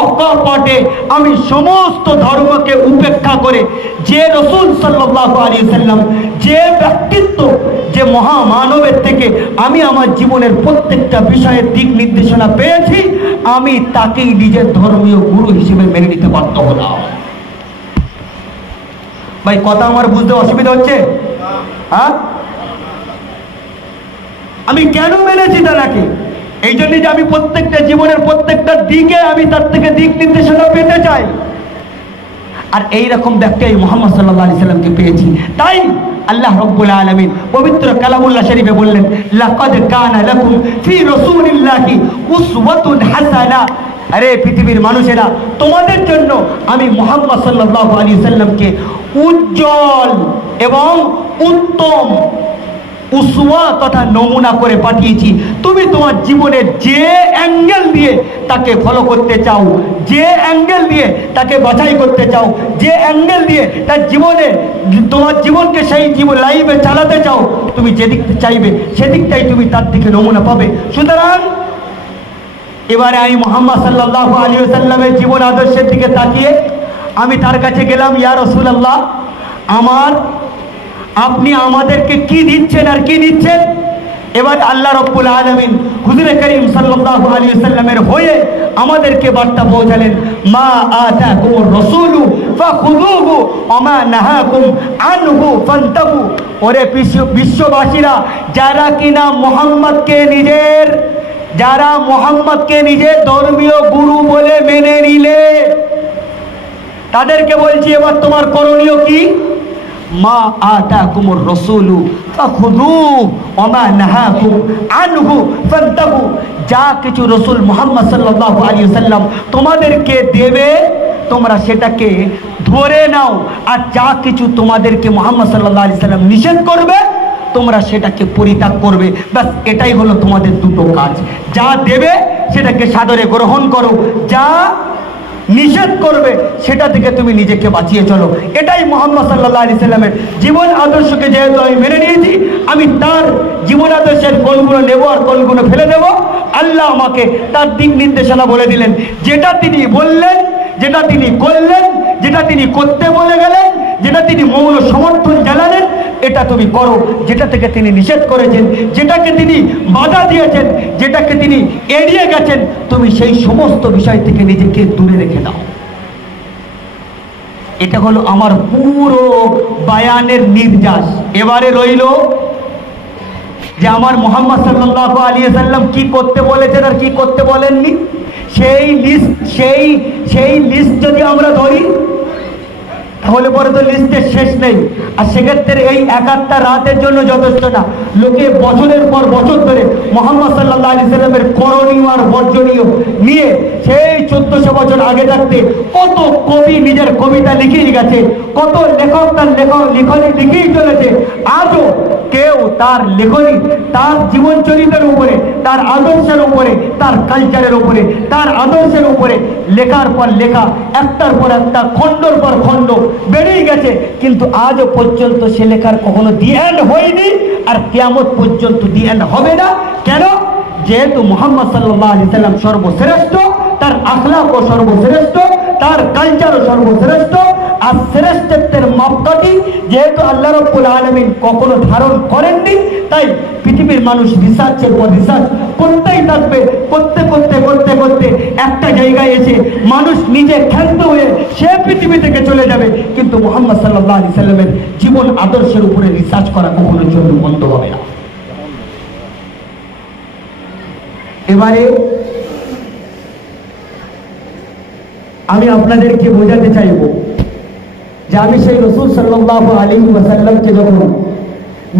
অকপটে আমি সমস্ত ধর্মকে উপেক্ষা করে যে রাসূল সাল্লাল্লাহু আলাইহি সাল্লাম, যে ব্যক্তিত্ব, যে মহামানবের থেকে আমি আমার জীবনের প্রত্যেকটা বিষয়ের দিক নির্দেশনা পেয়েছি, আমি তাকেই নিজের ধর্মীয় গুরু হিসেবে মেনে নিতে বাধ্য হলাম। ভাই কথা আমার বুঝতে অসুবিধা হচ্ছে? হ্যাঁ, আমি কেন মেনেছি তাকে? এই জন্য যে আমি প্রত্যেকটা জীবনের প্রত্যেকটা দিকে আমি তার থেকে দিক নির্দেশনা পেতে চাই। আর এইরকম ব্যক্তি এই মুহাম্মদ সাল্লাল্লাহু আলাইহি সাল্লামকে পেয়েছি। তাই আল্লাহ রাব্বুল আলামিন পবিত্র কালামুল্লাহ শরীফে বললেন, লাকাদ কানা লাকুম ফি রাসূলিল্লাহি উসওয়াতুন হাসানাহ। আরে পৃথিবীর মানুষেরা, তোমাদের জন্য আমি মুহাম্মদ সাল্লাল্লাহু আলাইহি সাল্লামকে উজ্জ্বল এবং উত্তম উসওয়া তথা নমুনা করে পাঠিয়েছি। তুমি তোমার জীবনের যে অ্যাঙ্গেল দিয়ে তাকে ফলো করতে চাও, যে অ্যাঙ্গেল দিয়ে তাকে বাছাই করতে চাও, যে অ্যাঙ্গেল দিয়ে তার জীবনে তোমার জীবনকে সেই জীবন লাইফে চালাতে চাও, তুমি যেদিক চাইবে সেদিকটাই তুমি তার দিকে নমুনা পাবে। সুতরাং এবারে আমি মুহাম্মদ সাল্লাল্লাহু আলাইহি ওয়াসাল্লামের জীবন আদর্শের দিকে তাকিয়ে আমি তার কাছে গেলাম, ইয়া রাসূলুল্লাহ, আপনি আমাদেরকে কি দিচ্ছেন আর কি দিচ্ছেন? এবার আল্লাহ রাব্বুল আলামিন হুজুরে করিম সাল্লাল্লাহু আলাইহি ওয়াসাল্লামের হয়ে আমাদেরকে বার্তা পৌঁছালেন, মা আতাকুমুর রাসূলু ফাখুযুহু ওয়া মা নাহাকুম আনহু ফান্তাহু। ওরে বিশ্ববাসীরা, যারা কিনা মুহাম্মদকে নিজের ধর্মীয় গুরু বলে মেনে নিলে, তাদেরকে বলছি এবার তোমার করণীয় কি? মা আতাকুমুর রাসূলু ফাখুযুহু ওয়া মা নাহাকুম আনহু ফান্তাহু। যা কিছু রাসূল মুহাম্মদ সাল্লাল্লাহু আলাইহি ওয়াসাল্লাম তোমাদেরকে দেবে তোমরা সেটাকে ধরে নাও, আর যা কিছু তোমাদেরকে মুহাম্মদ সাল্লাল্লাহু আলাইহি ওয়াসাল্লাম নিষেধ করবে তোমরা সেটাকে পরিত্যাগ করবে। ব্যাস এটাই হলো তোমাদের দুটো কাজ। যা দেবে সেটাকে সাদরে গ্রহণ করো, যা নিষেধ করবে সেটা থেকে তুমি নিজেকে বাঁচিয়ে চলো। এটাই মুহাম্মদ সাল্লাল্লাহু আলাইহি সাল্লামের জীবন আদর্শকে যেহেতু আমি মেনে নিয়েছি, আমি তার জীবন আদর্শের কোনগুলো নেব আর কোনগুলো ফেলে দেব, আল্লাহ আমাকে তার দিক নির্দেশনা বলে দিলেন। যেটা তিনি বললেন, যেটা তিনি করলেন, যেটা তিনি করতে বলে গেলেন, যেটা তিনি মৌন সমর্থন জানালেন, এটা তুমি করো। যেটা থেকে তিনি নিষেধ করেছেন, যেটাকে তিনি বাধা দিয়েছেন, যেটাকে তিনি এড়িয়ে গেছেন, তুমি সেই সমস্ত বিষয় থেকে নিজেকে দূরে রেখে দাও। এটা হলো আমার পুরো বায়ানের নির্যাস। এবারে রইল যে আমার মুহাম্মদ সাল্লাল্লাহু আলাইহি ওয়াসাল্লাম কি করতে বলেছেন আর কি করতে বলেননি, সেই লিস্ট যদি আমরা ধরি তাহলে পরে তো লিস্টের শেষ নেই। আর সেক্ষেত্রে এই একাত্তা রাতের জন্য যথেষ্ট না। লোকে বছরের পর বছর ধরে মুহাম্মদ সাল্লাল্লাহু আলাইহি সাল্লামের করণীয় আর বর্জনীয় নিয়ে সেই 1400 বছর আগে থাকতে কত কবি নিজের কবিতা লিখেই গেছে, কত লেখক তার লিখনি লিখেই চলেছে। আজও কেউ তার লেখনি, তার জীবন চরিত্রের উপরে, তার আদর্শের উপরে, তার কালচারের উপরে, তার আদর্শের উপরে লেখার পর লেখা, একটার পর একটা, খণ্ডর পর খণ্ড বেরিয়ে গেছে, কিন্তু আজও পর্যন্ত সে লেখার কখনো দি এন্ড হয়নি, আর কিয়ামত পর্যন্ত দি এন্ড হবে না। কেন? যেহেতু মুহাম্মদ সাল্লাল্লাহু আলাইহি সাল্লাম সর্বশ্রেষ্ঠ, তার আখলাকও সর্বশ্রেষ্ঠ, তার কালচারও সর্বশ্রেষ্ঠ। আর শ্রেষ্ঠত্বের মাপকাঠি যেহেতু আল্লাহ রাব্বুল আলামিন কখনো ধারণ করেননি, তাই পৃথিবীর মানুষ রিসার্চের পর রিসার্চ করতেই থাকবে। করতে করতে করতে করতে একটা জায়গায় এসে মানুষ নিজে ক্ষান্ত হয়ে সে পৃথিবী থেকে চলে যাবে, কিন্তু মুহাম্মদ সাল্লাল্লাহু আলাইহি সাল্লামের জীবন আদর্শের উপরে রিসার্চ করা কখনো জন্য বন্ধ হবে না। এবারে আমি আপনাদেরকে বোঝাতে চাইব যে আমি সেই রাসূল সাল্লাল্লাহু আলাইহি ওয়াসাল্লামকে যখন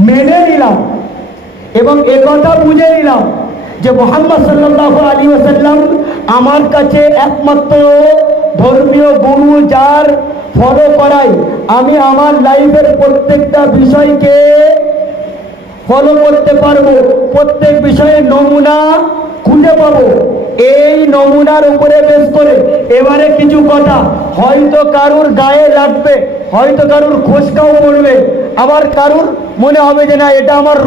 মেনে নিলাম এবং একথা বুঝে নিলাম যে মুহাম্মদ সাল্লাল্লাহু আলাইহি ওয়াসাল্লাম আমার কাছে একমাত্র ধর্মীয় গুরু, যার ফলো করাই আমি আমার লাইফের প্রত্যেকটা বিষয়কে ফলো করতে পারবো, প্রত্যেক বিষয়ে নমুনা খুঁজে পাবো। এই নমুনার উপরে বেশ করে এবারে কিছু কথা হয়তো কারুর গায়ে লাগবে, হয়তো কারুর খোসকাও পড়বে, আবার কারুর মনে হবে যে না এটা আমার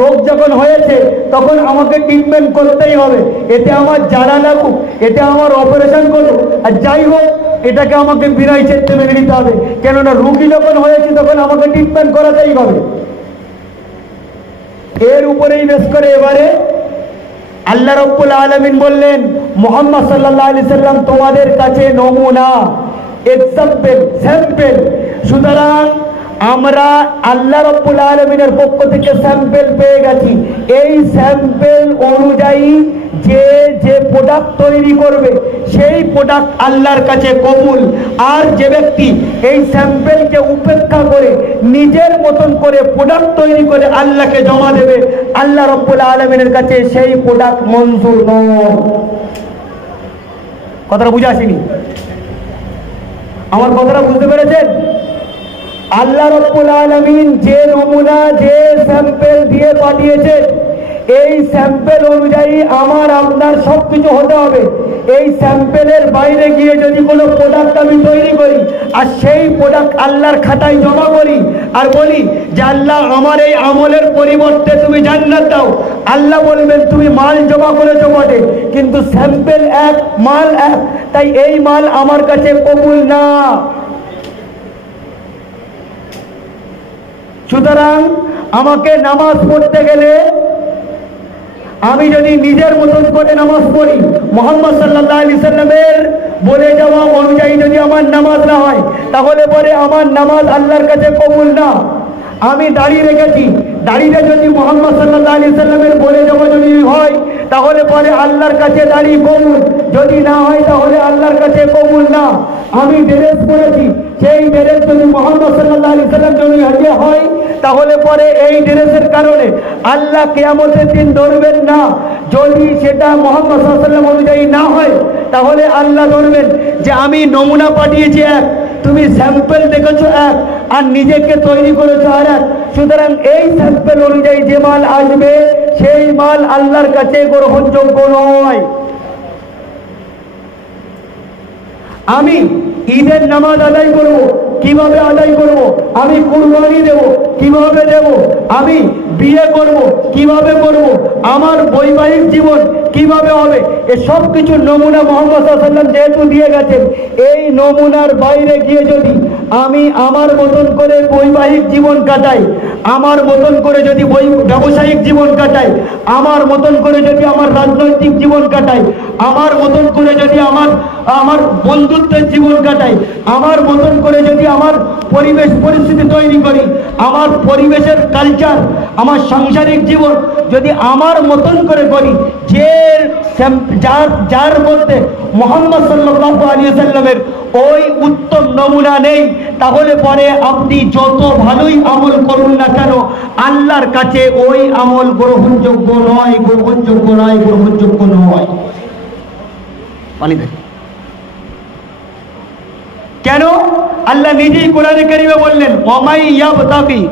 রোগ যখন হয়েছে তখন আমাকে ট্রিটমেন্ট করতেই হবে, এতে আমার জ্বালা লাগুক, এতে আমার অপারেশন করুক, আর যাই হোক এটাকে আমাকে বিনাই চেতে মেনে নিতে হবে, কেননা রুগী যখন হয়েছে তখন আমাকে ট্রিটমেন্ট করাতেই হবে। এর উপরেই বেশ করে এবারে আল্লাহ রাব্বুল আলামিন বললেন, মুহাম্মদ সাল্লাল্লাহু আলাইহি সাল্লাম তোমাদের কাছে নমুনা, এক্সাম্পল, স্যাম্পল। সুতরাং আমরা আল্লাহ রাব্বুল আলামিনের পক্ষ থেকে স্যাম্পল পেয়ে গেছি। এই স্যাম্পল অনুযায়ী যে প্রোডাক্ট তৈরি করবে সেই প্রোডাক্ট আল্লাহর কাছে কবুল। আর যে ব্যক্তি এই স্যাম্পলকে উপেক্ষা করে নিজের মতন করে প্রোডাক্ট তৈরি করে আল্লাহকে জমা দেবে, আল্লাহ রাব্বুল আলামিনের কাছে সেই প্রোডাক্ট মঞ্জুর নয়। কথাটা বুঝে আসেনি? আমার কথাটা বুঝতে পেরেছেন? আল্লাহ রাব্বুল আলামিন যে নমুনা, যে স্যাম্পল দিয়ে পাঠিয়েছে, এই স্যাম্পল অনুযায়ী আমার আপনার সবকিছু হতে হবে। এই স্যাম্পলের বাইরে গিয়ে যদি কোনো প্রোডাক্ট আমি তৈরি করি আর সেই প্রোডাক্ট আল্লাহর খাতায় জমা করি আর বলি যে আল্লাহ আমার এই আমলের পরিবর্তে তুমি জান্নাত দাও, আল্লাহ বলবেন তুমি মাল জমা করেছো বটে কিন্তু স্যাম্পল এক, মাল এক, তাই এই মাল আমার কাছে কবুল না। সুতরাং আমাকে নামাজ পড়তে গেলে আমি যদি নিজের মতন করে নামাজ পড়ি, মুহাম্মদ সাল্লাল্লাহু আলাইহি সাল্লামের বলে যাওয়া অনুযায়ী যদি আমার নামাজ না হয় তাহলে পরে আমার নামাজ আল্লাহর কাছে কবুল না। আমি দাড়ি রেখেছি, দাড়িটা যদি মুহাম্মদ সাল্লাল্লাহু আলাইহি সাল্লামের বলে যাওয়া যদি হয় তাহলে পরে আল্লাহর কাছে দাড়ি কবুল, যদি না হয় তাহলে আল্লাহর কাছে কবুল না। আমি ড্রেস পরেছি, সেই ড্রেস যদি মুহাম্মদ সাল্লাল্লাহু আলাইহি সাল্লাম যদি হাজির হয় তাহলে পরে এই ড্রেসের কারণে আল্লাহ কিয়ামতের দিন ধরবেন না। যদি সেটা মুহাম্মদ সাল্লাল্লাহু আলাইহি সাল্লাম অনুযায়ী না হয় তাহলে আল্লাহ ধরবেন যে আমি নমুনা পাঠিয়েছি এক, তুমি স্যাম্পল দেখেছো এক, আর নিজেকে তৈরি করেছো আর এক। সুতরাং এই স্যাম্পল অনুযায়ী যে মাল আসবে সেই মাল আল্লাহর কাছে গ্রহণযোগ্য নয়। আমি ঈদের নামাজ আদায় করব, কিভাবে আদায় করব? আমি কুরবানি দেব, কিভাবে দেব? আমি বিয়ে করব, কিভাবে করব? আমার বৈবাহিক জীবন কিভাবে হবে? এসব কিছু নমুনা মুহাম্মদ সাল্লাল্লাহু আলাইহি ওয়াসাল্লাম যেহেতু দিয়ে গেছেন, এই নমুনার বাইরে গিয়ে যদি আমি আমার মতন করে বৈবাহিক জীবন কাটাই, আমার মতন করে যদি ব্যবসায়িক জীবন কাটাই, আমার মতন করে যদি আমার রাজনৈতিক জীবন কাটাই, আমার মতন করে যদি আমার বন্ধুত্বের জীবন কাটাই, আমার মতন করে যদি আমার পরিবেশ পরিস্থিতি তৈরি করি, আমার পরিবেশের কালচার, আমার সাংসারিক জীবন যদি আমার মতন করে করি, যার মধ্যে মুহাম্মদ সাল্লাল্লাহু আলাইহি ওয়াসাল্লামের ওই উত্তম নমুনা নেই, তাহলে পরে আপনি যত ভালোই আমল করুন না কেন আল্লাহর কাছে ওই আমল গ্রহণযোগ্য নয়, গ্রহণযোগ্য নয়, গ্রহণযোগ্য নয়। পানি দেন কেন? আল্লাহ নিজেই কোরআনে কারিমে বললেন, ওয়ামাই ইয়াবতাগি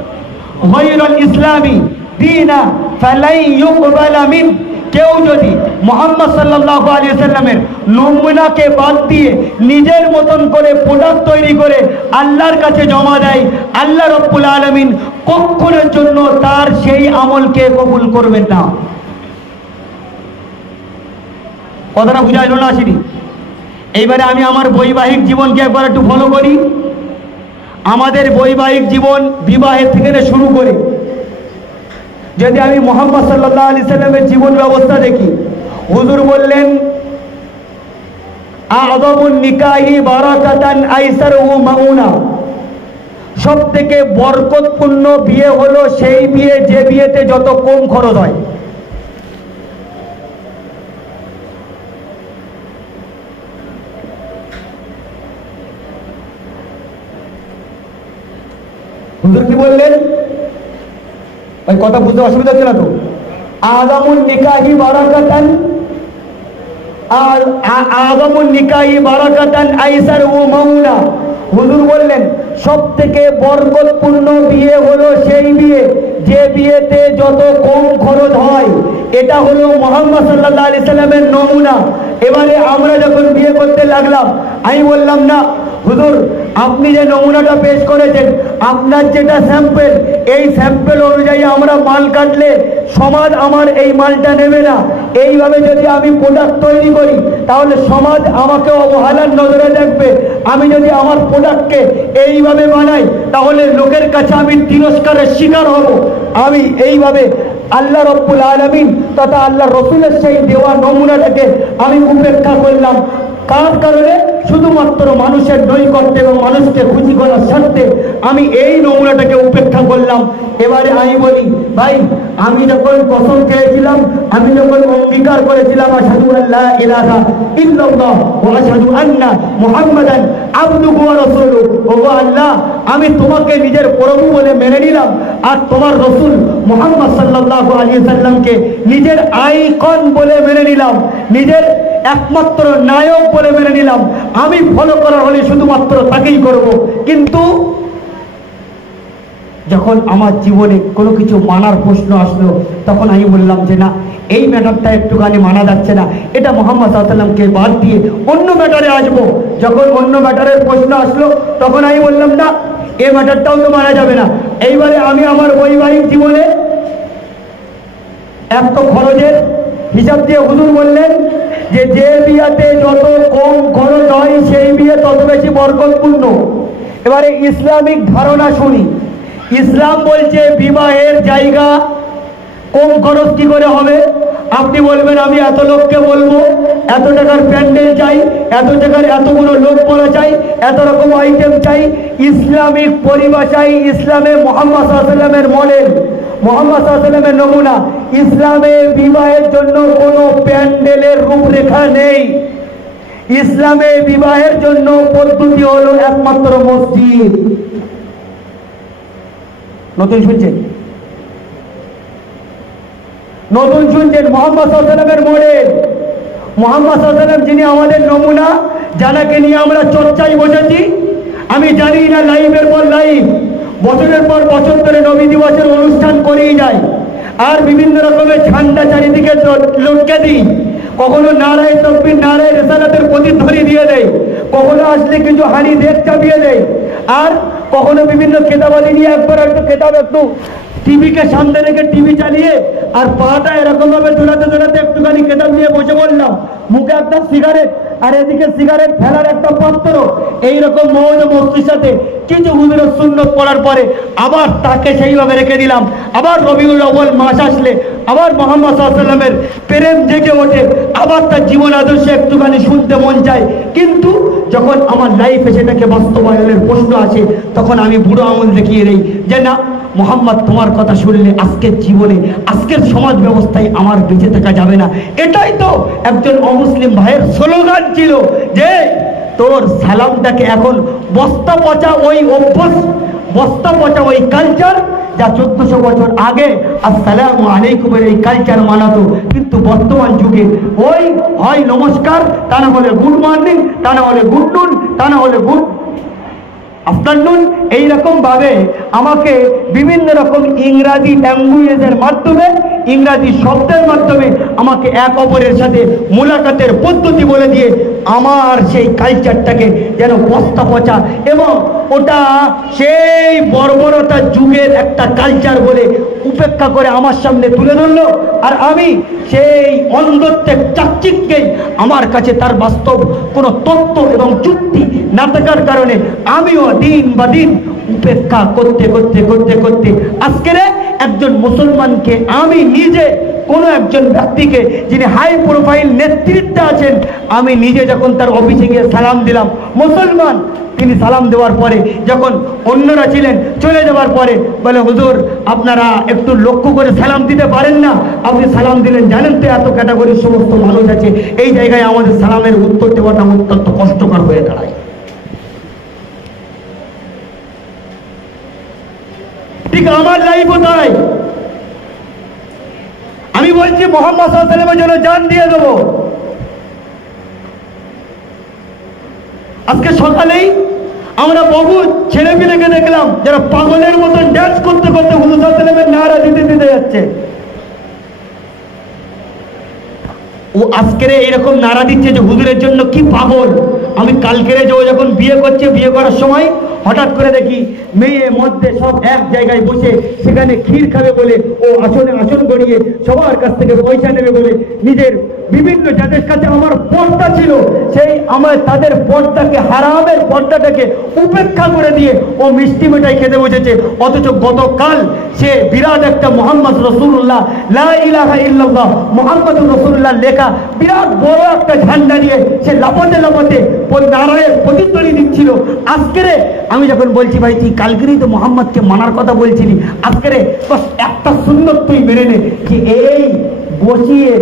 গায়রাল ইসলামি দীনা ফালাই ইউকবালা মিন। কেউ যদি মুহাম্মদ সাল্লাল্লাহু আলাইহি ওয়াসাল্লামের নমুনাকে বাদ দিয়ে নিজের মতন করে প্রোডাক্ট তৈরি করে আল্লাহর কাছে জমা দেয়, আল্লাহ রাব্বুল আলামিন কখনোর জন্য তার সেই আমলকে কবুল করবেন না। কথাটা বুঝা এলো না? আসেনি? এইবারে আমি আমার বৈবাহিক জীবনকে একবার একটু ফলো করি। আমাদের বৈবাহিক জীবন বিবাহের থেকে শুরু করে যদি আমি মুহাম্মদ সাল্লাল্লাহু আলাইহি সাল্লামের জীবন ব্যবস্থা দেখি, হুজুর বললেন আযমুন নিকাহি বারাকাতান আইসারহু মাউনা। সব থেকে বরকতপূর্ণ বিয়ে হলো সেই বিয়ে যে বিয়েতে যত কম খরচ হয়। হুজুর কি বললেন? ভাই কথা বুঝতে অসুবিধা হচ্ছে না তো? আযমুন নিকাহি বারাকাতান, আযমুন নিকাহি বারাকাতান আইসারহু মাউনা। হুজুর বললেন সব থেকে বরকতপূর্ণ বিয়ে হলো সেই বিয়ে যে বিয়েতে যত কম খরচ হয়, এটা হলো মুহাম্মদ সাল্লাল্লাহু আলাইহি সাল্লামের নমুনা। এবারে আমরা যখন বিয়ে করতে লাগলাম, আমি বললাম না হুজুর, আপনি যে নমুনাটা পেশ করেছেন, আপনার যেটা স্যাম্পেল, এই স্যাম্পেল অনুযায়ী আমরা মাল কাটলে সমাজ আমার এই মালটা নেবে না। এইভাবে যদি আমি প্রোডাক্ট তৈরি করি তাহলে সমাজ আমাকে অবহেলার নজরে দেখবে। আমি যদি আমার প্রোডাক্টকে এইভাবে বানাই তাহলে লোকের কাছে আমি তিরস্কারের শিকার হব। আমি এইভাবে আল্লাহ রব্বুল আলামিন তথা আল্লাহ রসুলের সেই দেওয়া নমুনাটাকে আমি উপেক্ষা করলাম। কার কারণে? শুধুমাত্র মানুষের নৈকট্য এবং মানুষকে খুশি করার স্বার্থে আমি এই নমুনাটাকে উপেক্ষা করলাম। এবারে আমি বলি ভাই, আমি যখন কসম খেয়েছিলাম, আমি যখন অঙ্গীকার করেছিলাম আশহাদু আল্লা ইলাহা ইল্লাল্লাহ ওয়া আশহাদু আন্না মুহাম্মাদান আবদুহু ওয়া রাসূলুহু, ওগো আল্লাহ, আমি তোমাকে নিজের প্রভু বলে মেনে নিলাম আর তোমার রাসূল মুহাম্মদ সাল্লাল্লাহু আলাইহি সাল্লামকে নিজের আইকন বলে মেনে নিলাম, নিজের একমাত্র নায়ক বলে মেনে নিলাম। আমি ফলো করার হলে শুধুমাত্র তাকেই করব। কিন্তু যখন আমার জীবনে কোনো কিছু মানার প্রশ্ন আসলো, তখন আমি বললাম যে না, এই ম্যাটারটা একটুখানি মানা যাচ্ছে না, এটা মুহাম্মদ সাল্লাল্লাহু আলাইহি সাল্লামকে বাদ দিয়ে অন্য ম্যাটারে আসবো। যখন অন্য ম্যাটারের প্রশ্ন আসলো, তখন আমি বললাম না, এই ম্যাটারটাও তো মানা যাবে না। এইবারে আমি আমার বৈবাহিক জীবনে এত খরচের হিসাব দিয়ে হুজুর বললেন যে যে বিয়েতে যত কম খরচ হয় সেই বিয়ে তত বেশি বরকতপূর্ণ। এবারে ইসলামিক ধারণা শুনি। ইসলাম বলছে বিবাহের জায়গা কম খরচ কি করে হবে? আপনি বলবেন আমি এত লোককে বলবো, এত টাকার প্যান্ডেল চাই, এত টাকার এতগুলো লোক বলা চাই, এত রকম আইটেম চাই। ইসলামিক পরিভাষায় ইসলামে মুহাম্মদ সাল্লাল্লাহু আলাইহি সাল্লামের মডেল, মুহাম্মদ সাল্লাল্লাহু আলাইহি সাল্লামের নমুনা। ইসলামে বিবাহের জন্য কোনো প্যান্ডেলের রূপরেখা নেই। ইসলামে বিবাহের জন্য পদ্ধতি হলো একমাত্র মসজিদ। নতুন শুনছেন? নতুন শুনছেন? মুহাম্মদ সাল্লাল্লাহু আলাইহি সাল্লামের মডেল, মুহাম্মদ সাল্লাল্লাহু আলাইহি সাল্লাম যিনি আমাদের নমুনা, যাকে নিয়ে আমরা চর্চায় বসেছি। আমি জানি না লাইভের পর লাইভ, বছরের পর বছর ধরে নবী দিবসের অনুষ্ঠান করেই যায়, আর বিভিন্ন রকমের ঝান্ডা চারিদিকে লটকে দিই। কখনো নারায়ে তাকবীর, নারায়ে রিসালাতের প্রতিধ্বনি দিয়ে দেয়, কখনো আসলে কিছু হানি দেখ চাপিয়ে দেয়, আর কখনো বিভিন্ন কেতাবাদি নিয়ে একবার একটু কেতাব একটু টিভিকে সামনে রেখে টিভি চালিয়ে আর পাটা এরকম ভাবে দোলাতে দোলাতে একটুখানি কেতাব নিয়ে বসে বললাম, মুখে একটা সিগারেট আর এদিকে সিগারেট ফেলার একটা পাত্র, এইরকম মৌজ মস্তির সাথে কিছু হুজুরের সুন্নত পড়ার পরে আবার তাকে সেইভাবে রেখে দিলাম। আবার রবিউল আউয়াল মাস আসলে আবার মুহাম্মদ সাল্লাল্লাহু আলাইহি সাল্লামের প্রেম জেগে ওঠে, আবার তার জীবন আদর্শ একটুখানি শুনতে মন চায়। কিন্তু যখন আমার লাইফে সেটাকে বাস্তবায়নের প্রশ্ন আসে, তখন আমি বুড়ো আঙুল দেখিয়ে দেই যে না মুহাম্মদ, তোমার কথা শুনলে আজকের জীবনে, আজকের সমাজ ব্যবস্থায় আমার বেঁচে থাকা যাবে না। এটাই তো একজন অমুসলিম ভাইয়ের স্লোগান ছিল যে তোর সালামটাকে এখন বস্তা পচা ওই অভ্যাস, বস্তা পচা ওই কালচার যা 1400 বছর আগে আসসালামু আলাইকুমের এই কালচার মানাতো, কিন্তু বর্তমান যুগে ওই হয় নমস্কার, তা না হলে গুড মর্নিং, তা না হলে গুড নুন, তা না হলে গুড আফটারনুন, এইরকম ভাবে আমাকে বিভিন্ন রকম ইংরাজি ল্যাঙ্গুয়েজের মাধ্যমে, ইংরাজি শব্দের মাধ্যমে আমাকে এক অপরের সাথে মুলাকাতের পদ্ধতি বলে দিয়ে আমার সেই কালচারটাকে যেন বস্তা পচা এবং ওটা সেই বর্বরতার যুগের একটা কালচার বলে উপেক্ষা করে আমার সামনে তুলে ধরলো। আর আমি সেই অন্ধত্বের চাকচিক্যেই আমার কাছে তার বাস্তব কোনো তথ্য এবং যুক্তি না থাকার কারণে আমিও দিন বা দিন উপেক্ষা করতে করতে করতে করতে আজকের একজন মুসলমানকে, আমি নিজে কোনো একজন ব্যক্তিকে যিনি হাই প্রোফাইল নেতৃত্বে আছেন, আমি নিজে যখন তার অফিসে গিয়ে সালাম দিলাম, মুসলমান, তিনি সালাম দেওয়ার পরে যখন অন্যরা ছিলেন চলে যাওয়ার পরে বলে হুজুর আপনারা একটু লক্ষ্য করে সালাম দিতে পারেন না, আপনি সালাম দিলেন, জানেন তো এত ক্যাটাগরির সমস্ত মানুষ আছে, এই জায়গায় আমাদের সালামের উত্তর দেওয়াটা অত্যন্ত কষ্টকর হয়ে দাঁড়ায়। ঠিক আমার লাইফও তাই। আমি বলছি মুহাম্মদ সাল্লাল্লাহু আলাইহি ওয়াসাল্লামের জন্য জান দিয়ে দেবো। আজকে সকালেই আমরা বহু ছেলেপিলেকে দেখলাম যারা পাগলের মতন ড্যান্স করতে করতে হুজুর সাল্লাল্লাহু আলাইহি ওয়াসাল্লামের নারা দিতে দিতে যাচ্ছে। ও আজকেরে এরকম নারা দিচ্ছে যে হুজুরের জন্য কি পাগল। আমি কালকেরে যে ও যখন বিয়ে করছে, বিয়ে করার সময় হঠাৎ করে দেখি মেয়ে মধ্যে সব এক জায়গায় বসে সেখানে ক্ষীর খাবে বলে ও আসনে আসন গড়িয়ে সবার কাছ থেকে পয়সা নেবে বলে নিজের বিভিন্ন যাদের কাছে আমার পর্দা ছিল সেই আমার তাদের পর্দাকে, হারামের পর্দাটাকে উপেক্ষা করে দিয়ে ও মিষ্টি মিঠাই খেতে বসেছে। অথচ গতকাল সে বিরাট একটা মুহাম্মদ রাসূলুল্লাহ লা ইলাহা ইল্লাল্লাহ মুহাম্মাদুর রাসূলুল্লাহ লেখা বিরাট বড় একটা ঝান্ডা নিয়ে সে লাফাতে লাফাতে নারায়ের প্রতিধ্বনি দিচ্ছিল। আজকেরে আমি যখন বলছি ভাই তুই কালকেরই তো মোহাম্মদকে মানার কথা বলছিলি, আজকেরে বাস একটা সুন্নত তুই মেনে নে যে এই বসিয়ে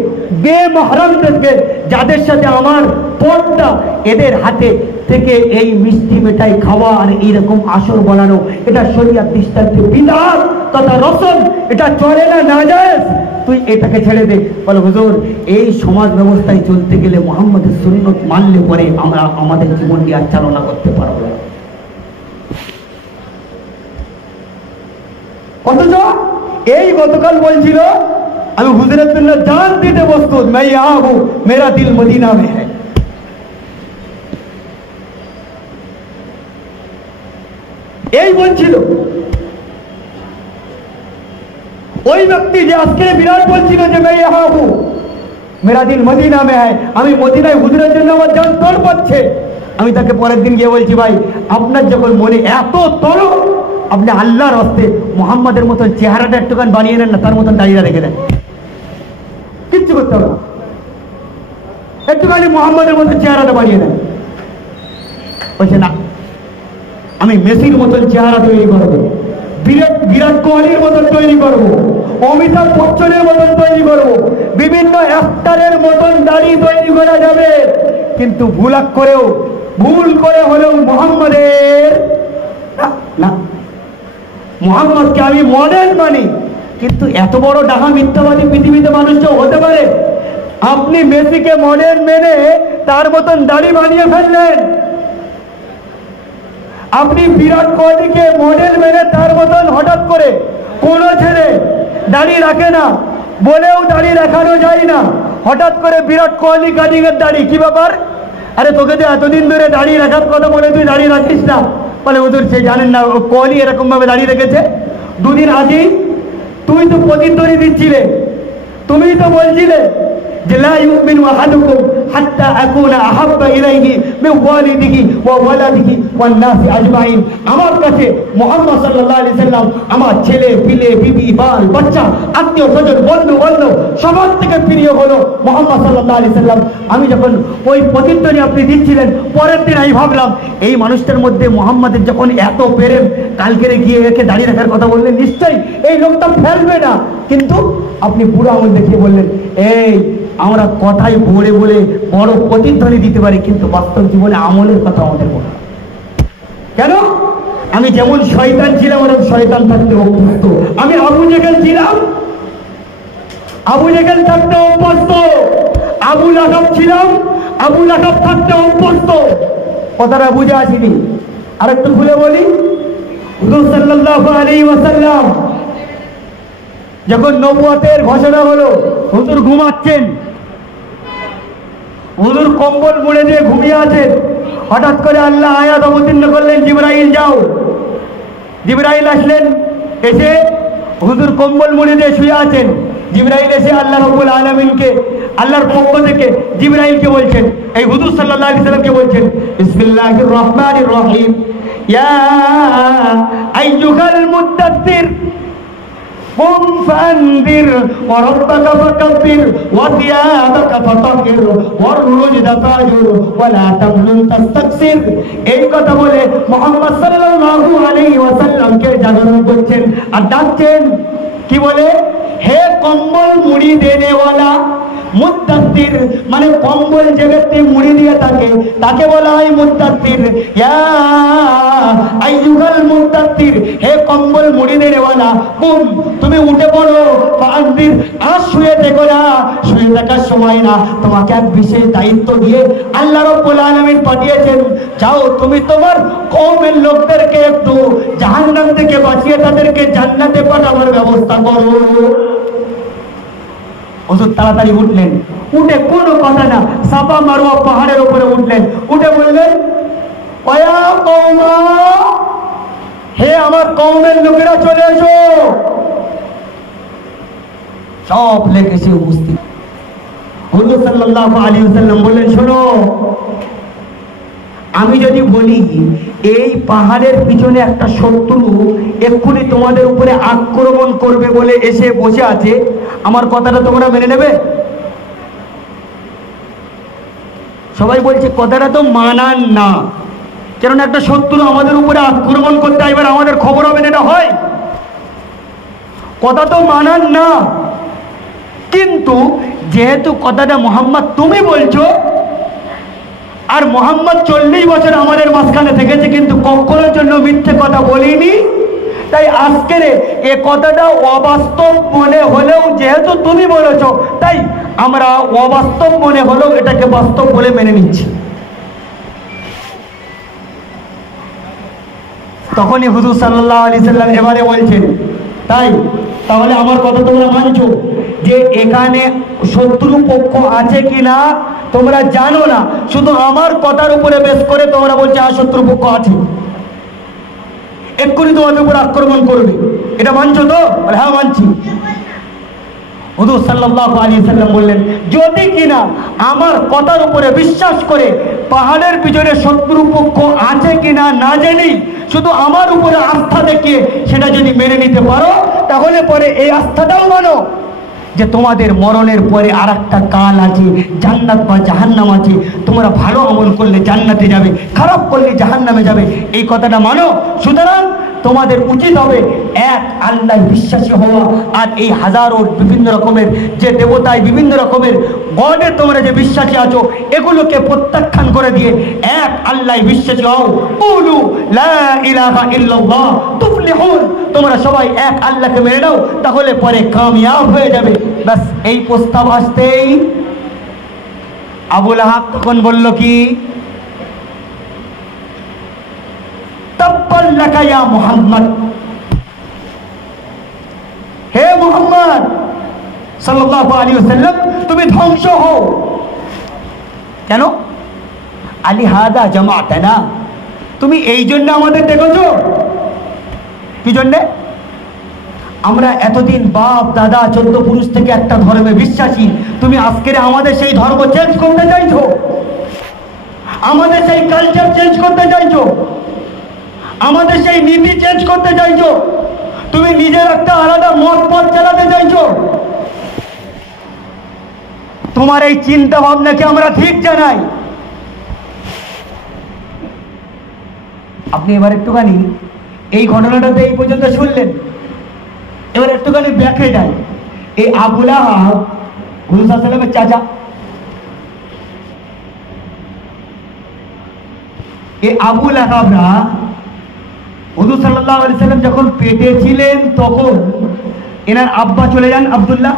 বেমহরমদেরকে যাদের সাথে আমার পর্দা এদের হাতে থেকে এই মিষ্টি মিঠাই খাওয়া আর এইরকম আসর বানানো এটা শরীয়ত দৃষ্টান্তে বিদআত তথা রসম, এটা চলে না, নাজায়েজ। তুই এটাকে ছেড়ে দে। বলে হুজুর এই সমাজ ব্যবস্থায় চলতে গেলে মুহাম্মদের সুন্নত মানলে পরে আমরা আমাদের জীবনকে আর চালনা করতে পারবো না। অথচ এই গতকাল বলছিল আমি হুজুরের জন্য জান দিতে প্রস্তুত, मैं यहाँ हूँ, मेरा दिल मदीना में है। এই বলছিল ওই ব্যক্তি যে আজকে বিরাট বলছিল যে मैं यहाँ हूँ, मेरा दिल मदीना में है। আমি মদিনায় হুজুরের জন্য আমার জান তোর পাচ্ছে। আমি তাকে পরের দিন গিয়ে বলছি ভাই আপনার যখন মনে এত তর, আপনি আল্লাহর হস্তে মুহাম্মাদের মতন চেহারাটা একটুখান বানিয়ে নেন না, তার মতন দাঁড়িয়ে রেখে দেন, কিচ্ছু করতে হবে না, একটুখানি মুহাম্মাদের মতন চেহারাটা বানিয়ে নেন। বলছে না আমি মেসির মতন চেহারা তৈরি করবো, বিরাট কোহলির মতন তৈরি করবো, অমিতাভ বচ্চনের মতন তৈরি করবো, বিভিন্ন অ্যাক্টরের মতন দাড়ি তৈরি করা যাবে, কিন্তু ভুল করে হলেও মুহাম্মাদের না, মুহাম্মদকে আমি মডেল মানি। কিন্তু এত বড় ডাহা মিথ্যাবাদী পৃথিবীতে মানুষটা হতে পারে? আপনি মেসিকে মডেল মেনে তার মতন দাড়ি বানিয়ে ফেললেন, আপনি বিরাট কোহলিকে মডেল মেনে তার মতন হঠাৎ করে কোন ছেলে দাড়ি রাখে না বলেও দাড়ি রাখানো যায় না, হঠাৎ করে বিরাট কোহলি কাটিং এর দাড়ি, কি ব্যাপার? আরে তোকে তো এতদিন ধরে দাড়ি রাখার কথা বলে তুই দাড়ি রাখিস না। বলে হুজুর সে জানেন না কোহলি এরকম ভাবে দাঁড়িয়ে রেখেছে। দুদিন আগেই তুই তো প্রতিধ্বনি দিচ্ছিলে, তুমি তো বলছিলে যে লা ইউমিনু আহাদুকুম হাত্তা আকুনা আহাব্বা ইলাইহি মিন ওয়ালিদিহি ওয়া ওয়ালাদিহি ওয়ান নাসি আজমাইন। আমার কাছে মুহাম্মদ সাল্লাল্লাহু আলাইহি সাল্লাম আমার ছেলে পিলে বিবি বাল বাচ্চা আত্মীয় স্বজন বন্ধু বান্ধব সবার থেকে প্রিয় হলো মুহাম্মদ সাল্লাল্লাহু আলাইহি সাল্লাম। আমি যখন ওই প্রতিধ্বনি আপনি দিচ্ছিলেন, পরের দিন আমি ভাবলাম এই মানুষটার মধ্যে মুহাম্মাদের যখন এত প্রেম, কালকেরে গিয়ে একে দাঁড়িয়ে রাখার কথা বললেন, নিশ্চয়ই এই লোকটা ফেলবে না। কিন্তু আপনি পুরো আঙুল দেখিয়ে বললেন এই আমরা কথাই বলে বলে বড় প্রতিধ্বনি দিতে পারি, কিন্তু বাস্তব জীবনে আমলের কথা আমাদের বলা। কেন? আমি যেমন শয়তান ছিলাম ওরকম শয়তান থাকতে অভ্যস্ত। আমি আবু জেহেল ছিলাম, আবু জেহেল থাকতে অভ্যস্ত। আবু লাহাব ছিলাম, আবু লাহাব থাকতে অভ্যস্ত। কথাটা বুঝে আসেনি। আরেকটু খুলে বলি, হুজুর সাল্লাল্লাহু আলাইহি ওয়াসাল্লাম যখন নবুয়তের ঘোষণা হলো, হুজুর ঘুমাচ্ছেন, হুজুর কম্বল মুড়ে দিয়ে ঘুমিয়ে আছেন, হঠাৎ করে আল্লাহ আয়াত অবতীর্ণ করলেন জিবরাইল যাও। জিবরাইল আসলেন, এসে হুজুর কম্বল মুড়ে দিয়ে শুয়ে আছেন। জিবরাইল এসে আল্লাহ রাব্বুল আলামিনকে আল্লাহর পক্ষ থেকে জিবরাইলকে বলছেন, এই হুজুর সাল্লাল্লাহু আলাইহি সাল্লামকে বলছেন বিসমিল্লাহির রহমানির রহিম ইয়া আইয়ুহাল মুদ্দাসসির قم فأنذر وربك فكبر وثيابك فطهر والرجز فاهجر ولا تمنن تستكثر। এই কথা বলে মুহাম্মদ সাল্লাল্লাহু আলাইহি ওয়াসাল্লামকে জানানো করছেন আর ডাকছেন, কি বলে? হে কম্বল মুড়ি দেনেওয়ালা। মুদ্দাসসির মানে কম্বল যে ব্যক্তি মুড়ি দিয়ে থাকে তাকে বলা হয় মুদ্দাসসির। ইয়া আইয়ুহাল মুদ্দাসসির, হে কম্বল মুড়ি দেনেওয়ালা, কুম তুমি উঠে পড়ো, ফাআনদির আর শুয়ে থেকো না, শুয়ে থাকার সময় না, তোমাকে এক বিশেষ দায়িত্ব দিয়ে আল্লাহ রাব্বুল আলামিন পাঠিয়ে পাঠিয়েছেন, যাও তুমি তোমার কওমের লোকদেরকে একটু জাহান্নাম থেকে বাঁচিয়ে তাদেরকে জান্নাতে পাঠাবার ব্যবস্থা করো। হুজুর তাড়াতাড়ি উঠলেন, উঠে কোনো কথা না সাফা মারওয়া পাহাড়ের উপরে উঠলেন, উঠে বললেন, ওয়া কওমা, হে আমার কওমের লোকেরা চলে এসো। সব লেগে এসে উপস্থিত। হুজুর সাল্লাল্লাহু আলাইহি ওয়াসাল্লাম বললেন, শোনো, আমি যদি বলি এই পাহাড়ের পিছনে একটা শত্রু এক্ষুনি তোমাদের উপরে আক্রমণ করবে বলে এসে বসে আছে, আমার কথাটা তোমরা মেনে নেবে? সবাই বলছে কথাটা তো মানান না, কারণ একটা শত্রু আমাদের উপরে আক্রমণ করতে এবার আমাদের খবর হবে না, এটা হয়? কথা তো মানান না। কিন্তু যেহেতু কথাটা মোহাম্মদ তুমি বলছো, আর মোহাম্মদ 40 বছর আমাদের মাঝখানে থেকেছে কিন্তু কখনোর জন্য মিথ্যে কথা বলিনি, তাই আজকের এ কথাটা অবাস্তব মনে হলেও যেহেতু তুমি বলেছো, তাই আমরা অবাস্তব মনে হলেও এটাকে বাস্তব বলে মেনে নিচ্ছি। তখনই হুজুর সাল্লাল্লাহু আলাইহি সাল্লাম এবারে বলছেন, তাই তাহলে আমার কথা তোমরা মানছো যে এখানে শত্রু পক্ষ আছে কিনা তোমরা জানো না, শুধু আমার কথার উপরে বেশ করে তোমরা বলছো আর শত্রু পক্ষ আছে, এক্ষুনি তোমাদের উপর আক্রমণ করবে, এটা মানছো তো? হ্যাঁ মানছি। হুজুর সাল্লাল্লাহু আলাইহি সাল্লাম বললেন, যদি কিনা আমার কথার উপরে বিশ্বাস করে পাহাড়ের পিছনে শত্রু পক্ষ আছে কিনা না জানি, শুধু আমার উপরে আস্থা দেখিয়ে সেটা যদি মেনে নিতে পারো, তাহলে পরে এই আস্থাটাও মানো যে তোমাদের মরণের পরে আর একটা কাল আছে, জান্নাত বা জাহান্নাম আছে, তোমরা ভালো আমল করলে জান্নাতে যাবে, খারাপ করলে জাহান্নামে যাবে, এই কথাটা মানো। সুতরাং তোমাদের উচিত হবে এক আল্লাহ বিশ্বাসী হওয়া, আর এই হাজারো বিভিন্ন রকমের যে দেবতায় বিভিন্ন রকমের গডে তোমরা যে বিশ্বাসী আছো এগুলোকে প্রত্যাখ্যান করে দিয়ে এক আল্লাহ বিশ্বাসী হও। কুলু লা ইলাহা ইল্লাল্লাহ তুফলিহুন, তোমরা সবাই এক আল্লাহকে মেনে নাও, তাহলে পরে কামিয়াব হয়ে যাবে। বাস এই প্রস্তাব আসতেই আবু লাহাব তখন বলল কি, তাব্বাল লাকা ইয়া মুহাম্মদ, হে মুহাম্মদ সাল্লাল্লাহু আলাইহি ওয়াসাল্লাম, তুমি ধ্বংস হও। কেন? আলি হাদা জামাতানা, তুমি এই জন্য আমাদের ডেকেছো? কি জন্যে? আমরা এতদিন বাপ দাদা 14 পুরুষ থেকে একটা ধর্মে বিশ্বাসী, তুমি আজকের আমাদের সেই ধর্ম চেঞ্জ করতে চাইছো, আমাদের সেই কালচার চেঞ্জ করতে চাইছো, আমাদের সেই নীতি চেঞ্জ করতে চাইছো, তুমি নিজের একটা আলাদা মত পথ চালাতে চাইছো। তোমার এই চিন্তা ভাবনাকে আমরা ঠিক জানাই। আপনি এবার একটুখানি এই ঘটনাটাতে এই পর্যন্ত শুনলেন, এবার একটুখানি ব্যাকে যায়। এই আবু লাহাব হুজুর সাল্লাল্লাহু আলাইহি ওয়াসাল্লামের চাচা, এই আবু লাহাবরা হুজুর সাল্লাল্লাহু আলাইহি ওয়াসাল্লাম যখন পেটে ছিলেন তখন এনার আব্বা চলে যান আব্দুল্লাহ।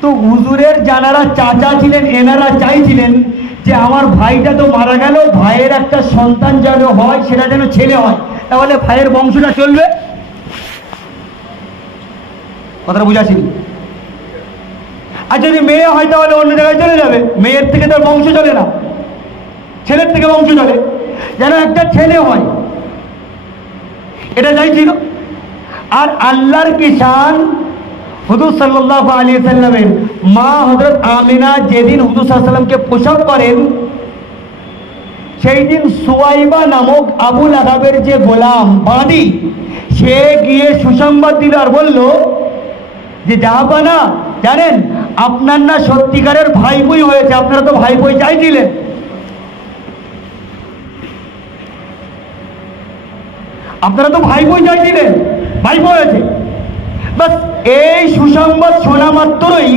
তো হুজুরের যারা চাচা ছিলেন এনারা চাইছিলেন যে আমার ভাইটা তো মারা গেল, ভাইয়ের একটা সন্তান যেন হয়, সেটা যেন ছেলে হয়, তাহলে ভাইয়ের বংশটা চলবে। কথাটা বুঝাচ্ছি? আর যদি মেয়ে হয় তাহলে অন্য জায়গায় চলে যাবে, মেয়ের থেকে তার বংশ চলে না, ছেলের থেকে বংশ চলে, যেন একটা ছেলে হয়, এটা চাইছিল। আর আল্লাহর কিষান হুজুর সাল্লাল্লাহু আলাইহি ওয়াসাল্লামের মা হযরত আমিনা যেদিন হুজুর সাল্লাল্লাহু আলাইহি ওয়াসাল্লামকে প্রসব করেন, সেই দিন সুয়াইবা নামক আবু লাহাবের যে গোলাম বাঁদি, সে গিয়ে সুসংবাদ দিল আর বলল যে জাহাপানা, জানেন আপনার না সত্যিকারের ভাই বই হয়েছে, আপনারা তো ভাই বই চাইছিলেন, আপনারা তো ভাই বই চাইছিলেন, ভাই বই হয়েছে। বাস এই সুসংবাদ শোনা মাত্রই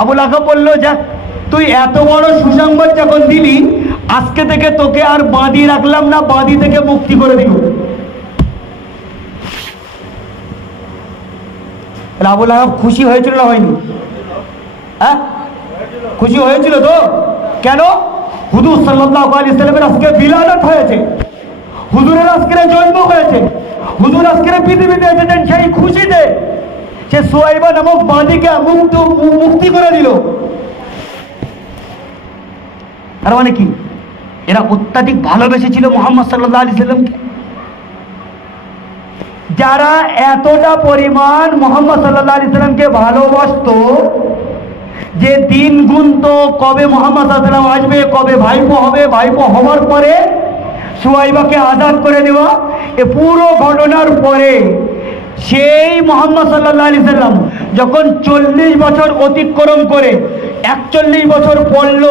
আবু লাহাব বলল, যাক তুই এত বড় সুসংবাদ যখন দিলি, আজকে থেকে তোকে আর বাঁধি রাখলাম না, বাঁধি থেকে মুক্তি করে দিল। আবু লাহাব খুশি হয়েছিল না হয়নি? হ্যাঁ খুশি হয়েছিল তো। কেন? হুজুর সাল্লাল্লাহু আলাইহি সাল্লামের আজকে বিলাদত হয়েছে, হুজুরের আজকে জন্ম হয়েছে, হুজুর আজকে পৃথিবীতে এসেছেন সেই খুশিতে সে সুয়াইবা নামক বাদীকে মুক্তি করে দিল। তার মানে কি? এরা অত্যাধিক ভালোবেসেছিল মুহাম্মদ সাল্লাল্লাহু আলাইহি সাল্লামকে। যারা এতটা পরিমাণ মুহাম্মদ সাল্লাল্লাহু আলাইহি সাল্লামকে ভালোবাসতো যে দিন গুনতো কবে মুহাম্মদ সাল্লাল্লাহু আলাইহি সাল্লাম আসবে, কবে ভাইপো হবে, ভাইপো হওয়ার পরে সুয়াইবাকে আজাদ করে দেওয়া, এ পুরো ঘটনার পরে সেই মুহাম্মদ সাল্লাল্লাহু আলাইহি সাল্লাম যখন 40 বছর অতিক্রম করে 41 বছর পড়ল,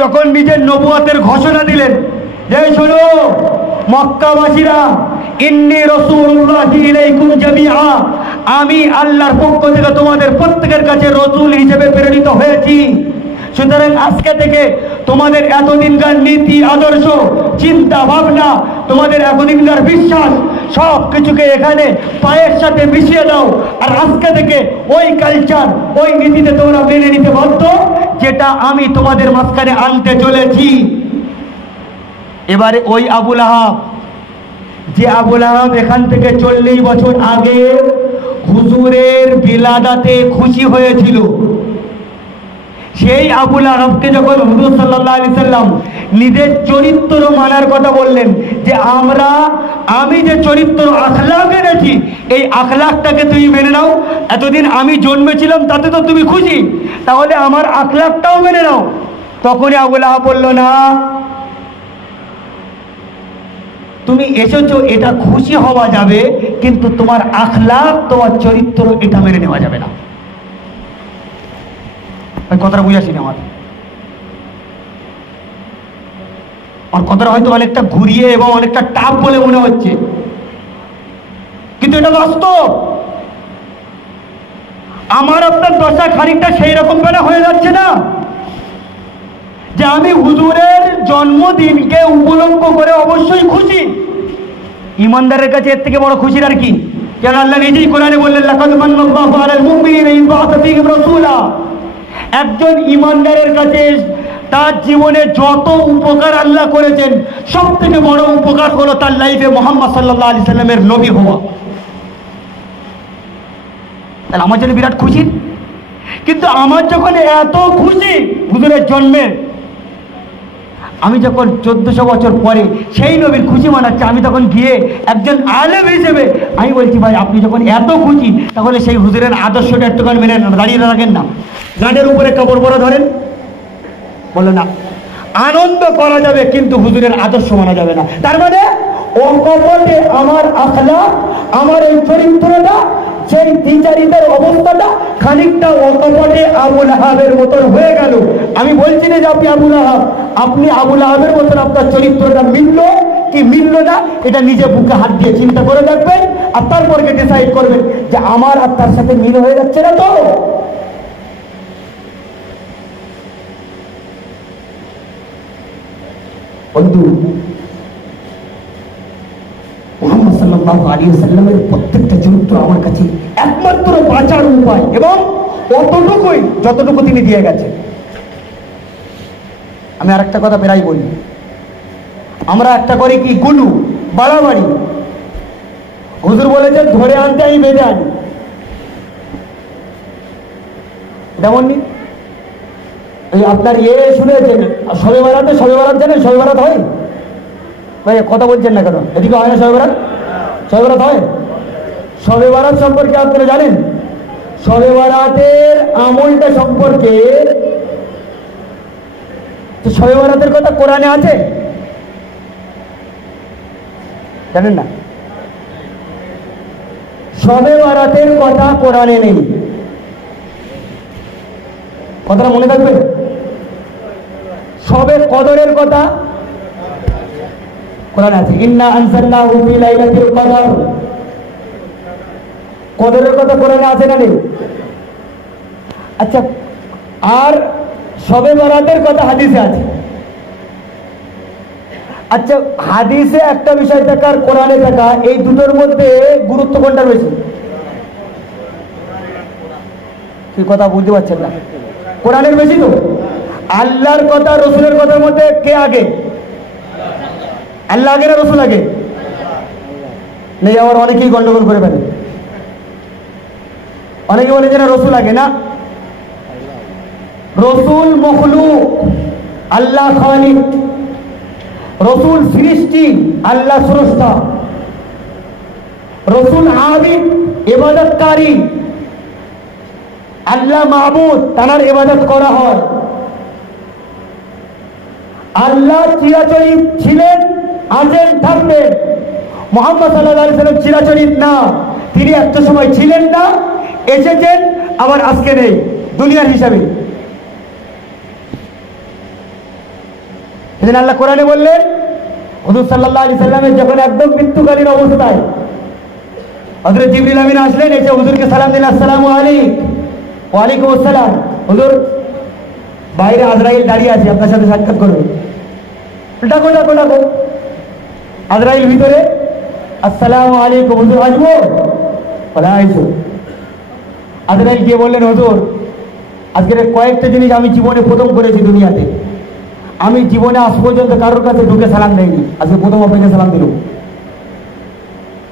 যখন নিজের নবুয়তের ঘোষণা দিলেন যে শোনো মক্কাবাসীরা, ইন্নী রাসূলুল্লাহি ইলাইকুম জামিআ, আমি আল্লাহর পক্ষ থেকে তোমাদের প্রত্যেকের কাছে রাসূল হিসেবে প্রেরিত হয়েছি। সুতরাং আজকে থেকে তোমাদের এতদিনকার নীতি আদর্শ, চিন্তা ভাবনা, তোমাদের এতদিনকার বিশ্বাস সব কিছুকে এখানে পায়ের সাথে মিশিয়ে দাও। আর আজকে থেকে ওই কালচার, ওই নীতিতে তোমরা মেনে নিতে বাধ্য যেটা আমি তোমাদের মাঝখানে আনতে চলেছি। এবারে ওই আবুল আহাব, যে আবুল আহাব এখান থেকে 40 বছর আগে হুজুরের বিলাদাতে খুশি হয়েছিল, সেই আবুল আহাবকে যখন হুজুর সাল্লাল্লাহু আলাইহি সাল্লাম নিজের চরিত্র মানার কথা বললেন যে আমি যে চরিত্র আখলাক এনেছি এই আখলাকটাকে তুমি মেনে নাও, এতদিন আমি জন্মেছিলাম তাতে তো তুমি খুশি, তাহলে আমার আখলাকটাও মেনে নাও। তখনই আবুল আহাব বলল, না, তুমি এসেছো এটা খুশি হওয়া যাবে, কিন্তু তোমার আখলাক, তোমার চরিত্র এটা মেনে নেওয়া যাবে না। কথাটা বুঝাচ্ছি না? আমার কথাটা হয়তো অনেকটা ঘুরিয়ে এবং অনেকটা টাফ বলে মনে হচ্ছে, কিন্তু এটা বাস্তব। আমার আপনার দশা খানিকটা সেই রকম বেলা হয়ে যাচ্ছে না যে আমি হুজুরের জন্মদিনকে উপলক্ষ করে অবশ্যই খুশি। ইমানদারের কাছে এর থেকে বড় খুশির আর কি? কেন আল্লাহ নিজেই কোরআনে বললেন, লাকাদ মান্নাল্লাহু আলাল মুমিনিনা ইয বা'আসা ফীহিম রাসূলা। একজন ইমানদারের কাছে তার জীবনে যত উপকার আল্লাহ করেছেন সব থেকে বড় উপকার হলো তার লাইফে মুহাম্মদ সাল্লাল্লাহু আলাইহি সাল্লামের নবী হওয়া। তাহলে আমার জন্য বিরাট খুশি। কিন্তু আমার যখন এত খুশি হুজুরের জন্মের, আমি যখন 1400 বছর পরে সেই নবীর খুশি মানাচ্ছে, আমি তখন গিয়ে একজন আলেম হিসেবে আমি বলছি, ভাই আপনি যখন এত খুশি তাহলে সেই হুজুরের আদর্শটা একটুখানি মেনে দাঁড়িয়ে রাখেন না, গানের উপরে কাপড় পরা ধরেন। বলে না, আনন্দ করা যাবে কিন্তু হুজুরের আদর্শ মানা যাবে না। তার মানে অকপটে আমার আখলাক, আমার এই চরিত্রটা, সেই দ্বিচারিতার অবস্থাটা খানিকটা অকপটে আবুল আহাবের মতন হয়ে গেল। আমি বলছি না যে আপনি আবুল আহাবের মতন আপনার চরিত্রটা মিলল কি মিলল না, এটা নিজে বুকে হাত দিয়ে চিন্তা করে দেখবেন, আর তারপরকে ডিসাইড করবেন যে আমার আর তার সাথে মিল হয়ে যাচ্ছে না। তো বন্ধু, মুহাম্মদ সাল্লাল্লাহু আলাইহি ওয়াসাল্লামের প্রত্যেকটা চরিত্র আমার কাছে একমাত্র বাঁচার উপায়, এবং অতটুকুই যতটুকু তিনি দিয়ে গেছেন। আমি আর একটা কথা প্রায় বলি, আমরা একটা করি কি গুলু, বাড়াবাড়ি। হুজুর বলেছেন ধরে আনতে আমি বেঁধে আনি, যেমন এই আপনার শুনেছেন শবে বারাত জানেন? শবে বারাত হয় ভাই? কথা বলছেন না কেন? এদিকে হয় না শবে বারাত? শবে বারাত হয়? শবে বারাত সম্পর্কে আপনারা জানেন? শবে বারাতের আমলটা সম্পর্কে, শবে বারাতের কথা কোরআনে আছে? জানেন না? শবে বারাতের কথা কোরআনে নেই। কথাটা মনে থাকবে। শবে কদরের কথা কোরআনে আছে, ইন্না আনজালনাহু ফি লাইলাতিল কদর। কদরের কথা কোরআনে আছে না নেই? আচ্ছা, আর শবে বরাতের কথা হাদিসে আছে। আচ্ছা, হাদিসে একটা বিষয় থাকা আর কোরআনে থাকা, এই দুটোর মধ্যে গুরুত্ব কোনটা বেশি? কি কথা বুঝতে পারছেন না? কোরআনের বেশি তো। আল্লাহর কথা রসুলের কথার মধ্যে কে আগে? আল্লাহ আগে না রসুল আগে? নেই, আবার অনেকেই গন্ডগোল করে ফেলে। অনেকে বলে যে না রসুল আগে, না, রসুল মখলুক, আল্লাহ খালিক। রসুল সৃষ্টি, আল্লাহ স্রষ্টা। রসুল আবিদ, ইবাদতকারী, আল্লাহ মাবুদ, তার ইবাদত করা হয়। আল্লাহ চিরাচরিত ছিলেন, আছেন, থাকবেন। মুহাম্মদ সাল্লাল্লাহু আলাইহি ওয়াসাল্লাম চিরাচরিত না, তিনি একটা সময় ছিলেন না, এসেছেন, আবার আজকে নেই, দুনিয়ার হিসাবে। এদিন আল্লাহ কোরআনে বললেন, হুজুর সাল্লাল্লাহু আলাইহি সাল্লামের যখন একদম মৃত্যুকালীন অবস্থায় হযরত জিবরিল আমিন আসলেন, এসে হুজুরকে সালাম দিলেন, আসসালামু আলাইকুম। ওয়ালাইকুম আসসালাম। হুজুর, বাইরে আজরাইল দাঁড়িয়ে আছে, আপনার সাথে সাক্ষাৎ করবে। ডাকো ডাকো ডাকো। আজরাইল ভিতরে, আসসালামু আলাইকুম। হুজুর আসবো? বলে আইসো। আজরাইল গিয়ে বললেন, হুজুর, আজকের কয়েকটা জিনিস আমি জীবনে প্রথম করেছি দুনিয়াতে। আমি জীবনে আজ পর্যন্ত কারোর কাছে ঢুকে সালাম দেয়নি, আজকে প্রথম আপনাকে সালাম দিল।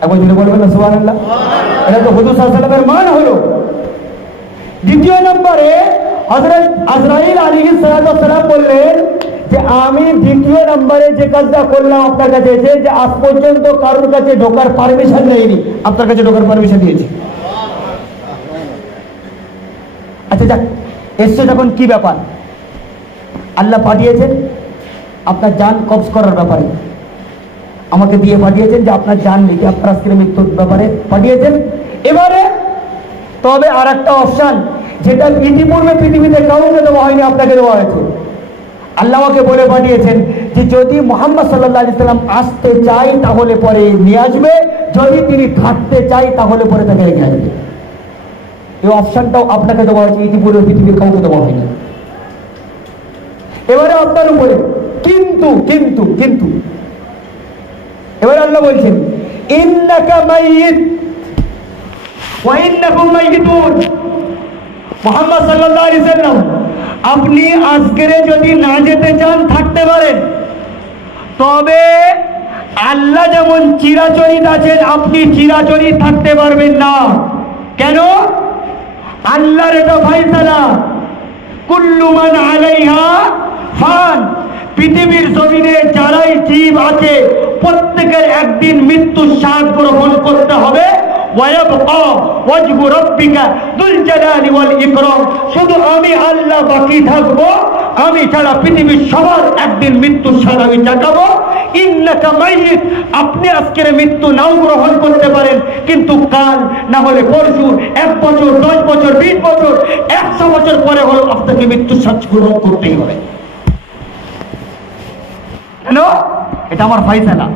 একবার যদি বলবেন না সুবহানাল্লাহ। এটা তো হুজুর সাল্লাল্লাহু আলাইহি ওয়াসাল্লামের মান হলো। দ্বিতীয় নম্বরে হযরত আজরাইল আলাইহিস সালাম বললেন যে আমি দ্বিতীয় নম্বরে যে কাজটা করলাম আপনার কাছে এসে, যে আজ পর্যন্ত কারোর কাছে ঢোকার পারমিশন নেইনি, আপনার কাছে ঢোকার পারমিশন দিয়েছি। আচ্ছা যাক, এসছে যখন কি ব্যাপার? আল্লাহ পাঠিয়েছেন আপনার জান কবজ করার ব্যাপারে, আমাকে দিয়ে পাঠিয়েছেন যে আপনার জান নিতে, আপনার আজকের মৃত্যুর ব্যাপারে পাঠিয়েছেন। এবারে তবে আর একটা অপশন, যেটা ইতিপূর্বে পৃথিবীতে কাউকে দেওয়া হয়নি, আপনাকে দেওয়া হয়েছে। আল্লাহ আমাকে বলে পাঠিয়েছেন যে যদি মুহাম্মদ সাল্লাল্লাহু আলাইহি সাল্লাম আসতে চাই তাহলে পরে নিয়ে আসবে, যদি তিনি থাকতে চাই তাহলে পরে তাকে রেখে আসবে। এই অপশনটাও আপনাকে দেওয়া হয়েছে, ইতিপূর্বে পৃথিবীর কাউকে দেওয়া হয়নি। এবারে আপনার উপরে কিন্তু কিন্তু কিন্তু এবারে আল্লাহ বলছেন, ইন্নাকা মাইয়িত ওয়া ইন্নাকুম মাইয়িতুন। মুহাম্মদ সাল্লাল্লাহু আলাইহি সাল্লাম, আপনি আজকের যদি না যেতে চান, থাকতে পারেন, তবে আল্লাহ যেমন চিরাচরিত আছেন, আপনি চিরাচরিত থাকতে পারবেন না। কেন? আল্লাহর এটা ফায়সালা, কুল্লু মান আলাইহা ফান। পৃথিবীর জমিনে যারাই জীব আছে প্রত্যেকের একদিন মৃত্যুর স্বাদ গ্রহণ করতে হবে। ওয়ায়াবকা ওয়াজহু রাব্বিকা যুল জালালি ওয়াল ইকরাম। শুধু আমি আল্লাহ বাকি থাকবো, আমি ছাড়া পৃথিবীর সবার একদিন মৃত্যুর স্বাদ আমি চাকাবো। ইন্নাকা মাইয়িত, আপনি আজকের মৃত্যু নাও গ্রহণ করতে পারেন, কিন্তু কাল না হলে পরশু, 1 বছর, 10 বছর, 20 বছর, 100 বছর পরে হলো আপনাকে মৃত্যুর স্বাদ গ্রহণ করতেই হবে। কেন? এটা আমার ফায়সালা।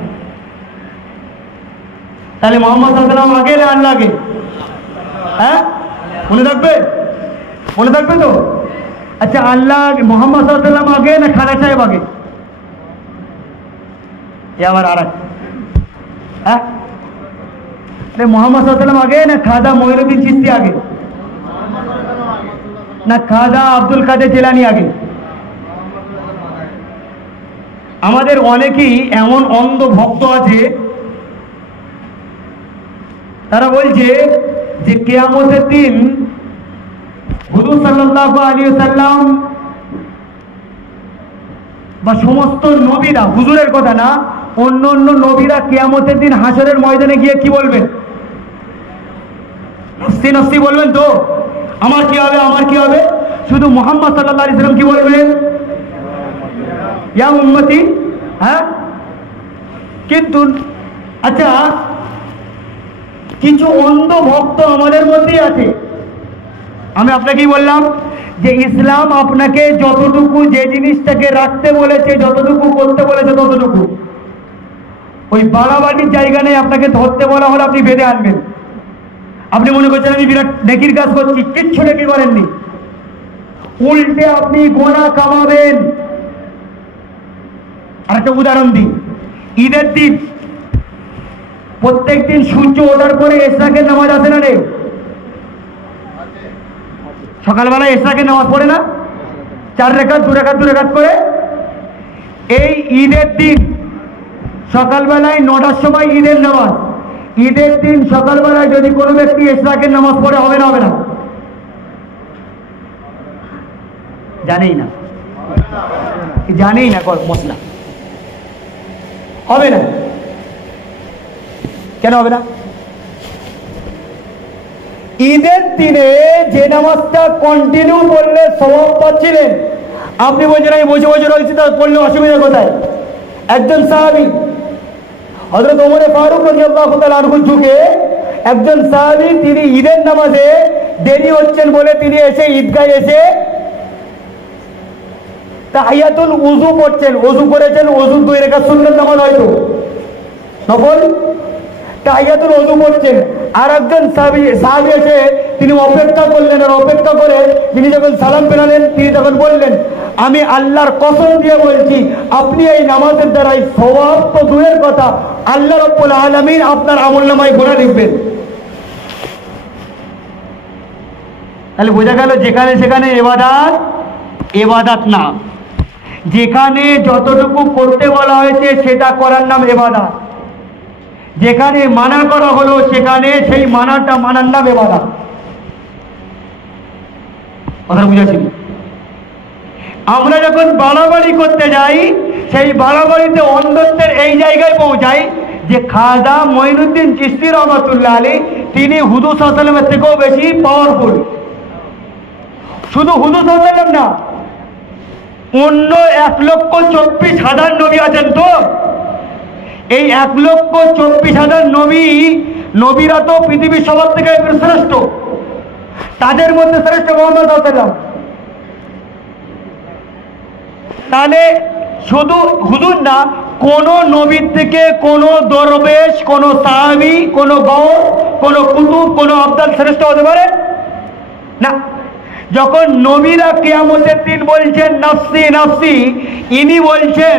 তাহলে মুহাম্মদ সাল্লাল্লাহু আলাইহি ওয়াসাল্লাম আগে না আল্লাহ আগে? হ্যাঁ, মনে থাকবে? মনে থাকবে তো? আচ্ছা, আল্লাহ মুহাম্মদ সাল্লাল্লাহু আলাইহি ওয়াসাল্লাম আগে না খালেদ সাহেব আগে? এ আবার আর হ্যাঁ, মুহাম্মদ সাল্লাল্লাহু আলাইহি ওয়াসাল্লাম আগে না খাজা মঈনুদ্দিন চিশতি আগে, না খাজা আব্দুল কাদের জিলানী আগে? আমাদের অনেকেই এমন অন্ধ ভক্ত আছে, তারা বলছে যে কিয়ামতের দিন হুজুর সাল্লাল্লাহু আলাইহি ওয়াসাল্লাম বা সমস্ত নবীরা, হুজুরের কথা না, অন্য অন্য নবীরা কিয়ামতের দিন হাসরের ময়দানে গিয়ে কি বলবেন? নফসি নফসি বলবেন তো, আমার কি হবে, আমার কি হবে? শুধু মুহাম্মদ সাল্লাল্লাহু আলাইহি ওয়াসাল্লাম কি বলবেন? ইয়া উম্মতি। হ্যাঁ, কিন্তু আচ্ছা, কিছু অন্ধ ভক্ত আমাদের মধ্যেই আছে। আমি আপনাকেই বললাম যে ইসলাম আপনাকে যতটুকু, যে জিনিসটাকে রাখতে বলেছে, যতটুকু করতে বলেছে ততটুকু। ওই বাড়াবাড়ির জায়গা নেই, আপনাকে ধরতে বলা হলে আপনি বেঁধে আনবেন। আপনি মনে করছেন আমি বিরাট নেকির কাজ করছি, কিচ্ছু নেকি করেননি, উল্টে আপনি গোনা কামাবেন। আর একটা উদাহরণ দিই, ঈদের দিন প্রত্যেক দিন সূর্য ওঠার পরে ইশরাকের নামাজ আছে না রে? সকালবেলা ইশরাকের নামাজ পড়ে না? 4 রাকাত 2 রাকাত 2 রাকাত করে। এই ঈদের দিন সকালবেলায় 9টার সময় ঈদের নামাজ। ঈদের দিন সকালবেলায় যদি কোনো ব্যক্তি ইশরাকের নামাজ পড়ে হবে না? হবে না? জানেই না, জানেই না মশলা হবে না। কেন হবে না? ঈদের দিনে যে নামাজটা কন্টিনিউ করলে সওয়াব পাচ্ছিলেন, আপনি বলছেন আমি বসে বসে রয়েছি, তার পড়লে অসুবিধা কোথায়? একজন সাহাবী হযরত ওমর ফারুক রাদিয়াল্লাহু তাআলা আনহুর যুগে একজন সাহাবী, তিনি ঈদের নামাজে দেরি হচ্ছেন বলে তিনি এসে ঈদগাহে এসে তাহিয়াতুল ওযু পড়ছেন। ওযু করেছেন, ওযু 2 রাকাত সুন্নাত নামাজ হয়তো নফল, তাহিয়াতুল ওযু পড়ছেন। আর একজন সাহাবী এসে তিনি অপেক্ষা করলেন, আর অপেক্ষা করে তিনি যখন সালাম ফেরালেন, তিনি তখন বললেন, আমি আল্লাহর কসম দিয়ে বলছি, আপনি এই নামাজের দ্বারাই সওয়াব তো দূরের কথা, আল্লাহ রাব্বুল আলামিন আপনার আমলনামায় গুনাহ লিখবেন। তাহলে বোঝা গেল যেখানে সেখানে ইবাদত না, যেখানে যতটুকু করতে বলা হয়েছে সেটা করার নাম ইবাদত, যেখানে মানা করা হলো সেখানে সেই মানাটা মানার নাম ইবাদত। কথা বুঝাচ্ছি? আমরা যখন বাড়াবাড়ি করতে যাই, সেই বাড়াবাড়িতে অন্ধত্বের এই জায়গায় পৌঁছাই যে খাজা মঈনুদ্দিন চিশতি রহমাতুল্লাহ আলাইহি তিনি হুজুর সাল্লাল্লাহু আলাইহি ওয়াসাল্লামের থেকেও বেশি পাওয়ারফুল। শুধু হুজুর সাল্লাল্লাহু আলাইহি ওয়াসাল্লাম না, অন্য 1,24,000 নবী আছেন। তো এই 1,24,000 নবীরা তো পৃথিবীর সবার থেকে শ্রেষ্ঠ, তাদের মধ্যে শ্রেষ্ঠ মুহাম্মদ সাল্লাল্লাহু আলাইহি ওয়াসাল্লাম। তাহলে শুধু হুজুর না, কোন নবীর থেকে কোন দরবেশ, কোন সাহাবী, কোন গৌস, কোন কুতুব, কোন আবদাল শ্রেষ্ঠ হতে পারে না। যখন নবীরা কিয়ামতের দিন বলছেন নাফসি নাফসি, ইনি বলছেন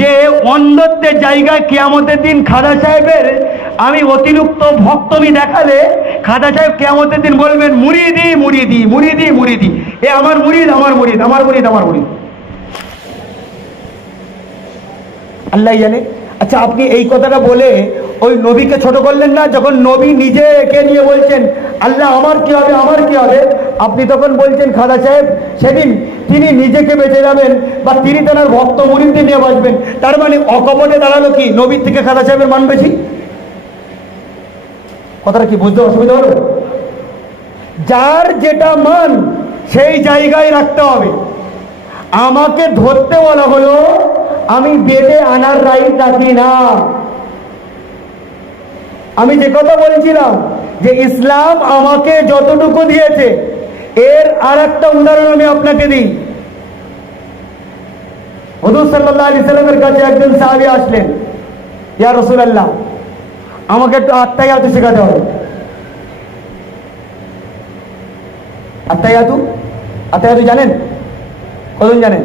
যে অন্ধত্বের জায়গায় কিয়ামতের দিন খাজা সাহেবের আমি অতিরিক্ত ভক্তমি দেখালে খাজা সাহেব কিয়ামতের দিন বলবেন মুরিদি মুরিদি মুরিদি মুরিদি, এ আমার মুরিদ আমার মুরিদ আমার মুরিদ আমার মুরিদ। আল্লাহ জানে। আচ্ছা, আপনি এই কথাটা বলে ওই নবীকে ছোট করলেন না? যখন নবী নিজে একে নিয়ে বলছেন আল্লাহ আমার কি হবে আমার কি হবে, আপনি তখন বলছেন খাজা সাহেব সেদিন তিনি নিজেকে বেঁচে যাবেন বা তিনি তার ভক্ত মুরিদদের নিয়ে বাঁচবেন। তার মানে অকপটে দাঁড়ালো কি নবীর থেকে খাজা সাহেবের মান বেশি? কথাটা কি বুঝতে অসুবিধা হলো? যার যেটা মান সেই জায়গায় রাখতে হবে। আমাকে ধরতে বলা হলো, আমি বেদে আনার রাইট রাখি না। আমি যে কথা বলছিলাম যে ইসলাম আমাকে যতটুকু দিয়েছে, এর আর একটা উদাহরণ আমি আপনাকে দিই। হুজুর সাল্লাল্লাহু আলাইহি সাল্লামের কাছে একজন সাহাবী আসলেন, ইয়া রাসূলুল্লাহ আমাকে একটু আত্তাহিয়াতু শেখাতে হবে। আত্তাহিয়াতু জানেন? কজন জানেন?